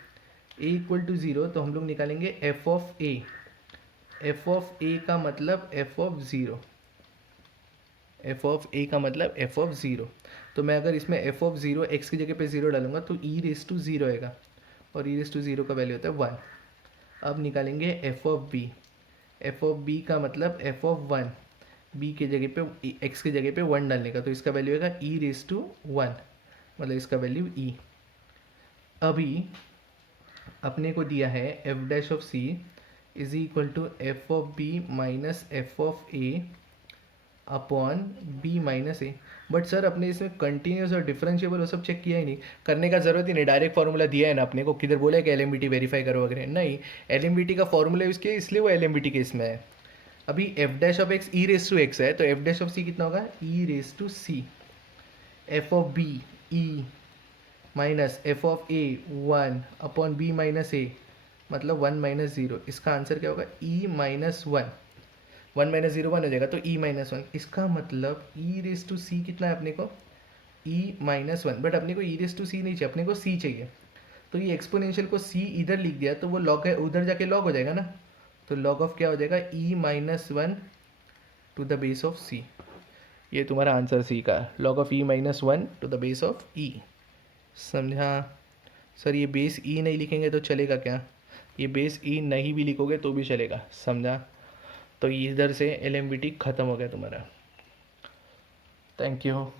a इक्वल टू 0 तो हम लोग निकालेंगे F of A. F of A का मतलब F of 0, F of A का मतलब एफ ऑफ 0। तो मैं अगर इसमें एफ ऑफ 0 एक्स की जगह पे 0 डालूंगा तो e⁻0 आएगा, और e⁻0 का वैल्यू होता है 1। अब निकालेंगे F of B. F of B का मतलब एफ ऑफ 1, बी की जगह पे एक्स की जगह पे 1 डालने का, तो इसका वैल्यू आएगा e⁻1, मतलब इसका वैल्यू e। अभी अपने को दिया है F dash of C is equal to F of B minus F of A upon B minus a. But sir अपने इसमें कंटिन्यूस और डिफरेंशिएबल वो सब चेक किया ही नहीं, करने का जरूरत ही नहीं, डायरेक्ट फॉर्मूला दिया है ना अपने को, किधर बोला है कि LMVT वेरीफाई करो वगैरह, नहीं। LMVT का फॉर्मूला यूज़ किया इसलिए वो LMVT के इसमें है। अभी f dash of x e⁻x है, तो एफ डैश ऑफ सी कितना होगा e⁻c, F of B E minus F of A 1 upon B minus A, मतलब 1 - 0। इसका आंसर क्या होगा e-1, 1 - 0 1 हो जाएगा, तो e-1। इसका मतलब e⁻c कितना है अपने को e-1, बट अपने को e⁻c नहीं चाहिए, अपने को c चाहिए। तो ये एक्सपोनेंशियल को c इधर लिख दिया तो वो लॉग है, उधर जाके लॉग हो जाएगा ना। तो लॉग ऑफ क्या हो जाएगा e-1 to the base of c। ये तुम्हारा आंसर c का, log of e-1 to the base of e। समझा। सर ये बेस ई नहीं लिखेंगे तो चलेगा क्या? ये बेस ई नहीं भी लिखोगे तो भी चलेगा, समझा? तो इधर से एल ख़त्म हो गया तुम्हारा। Thank you.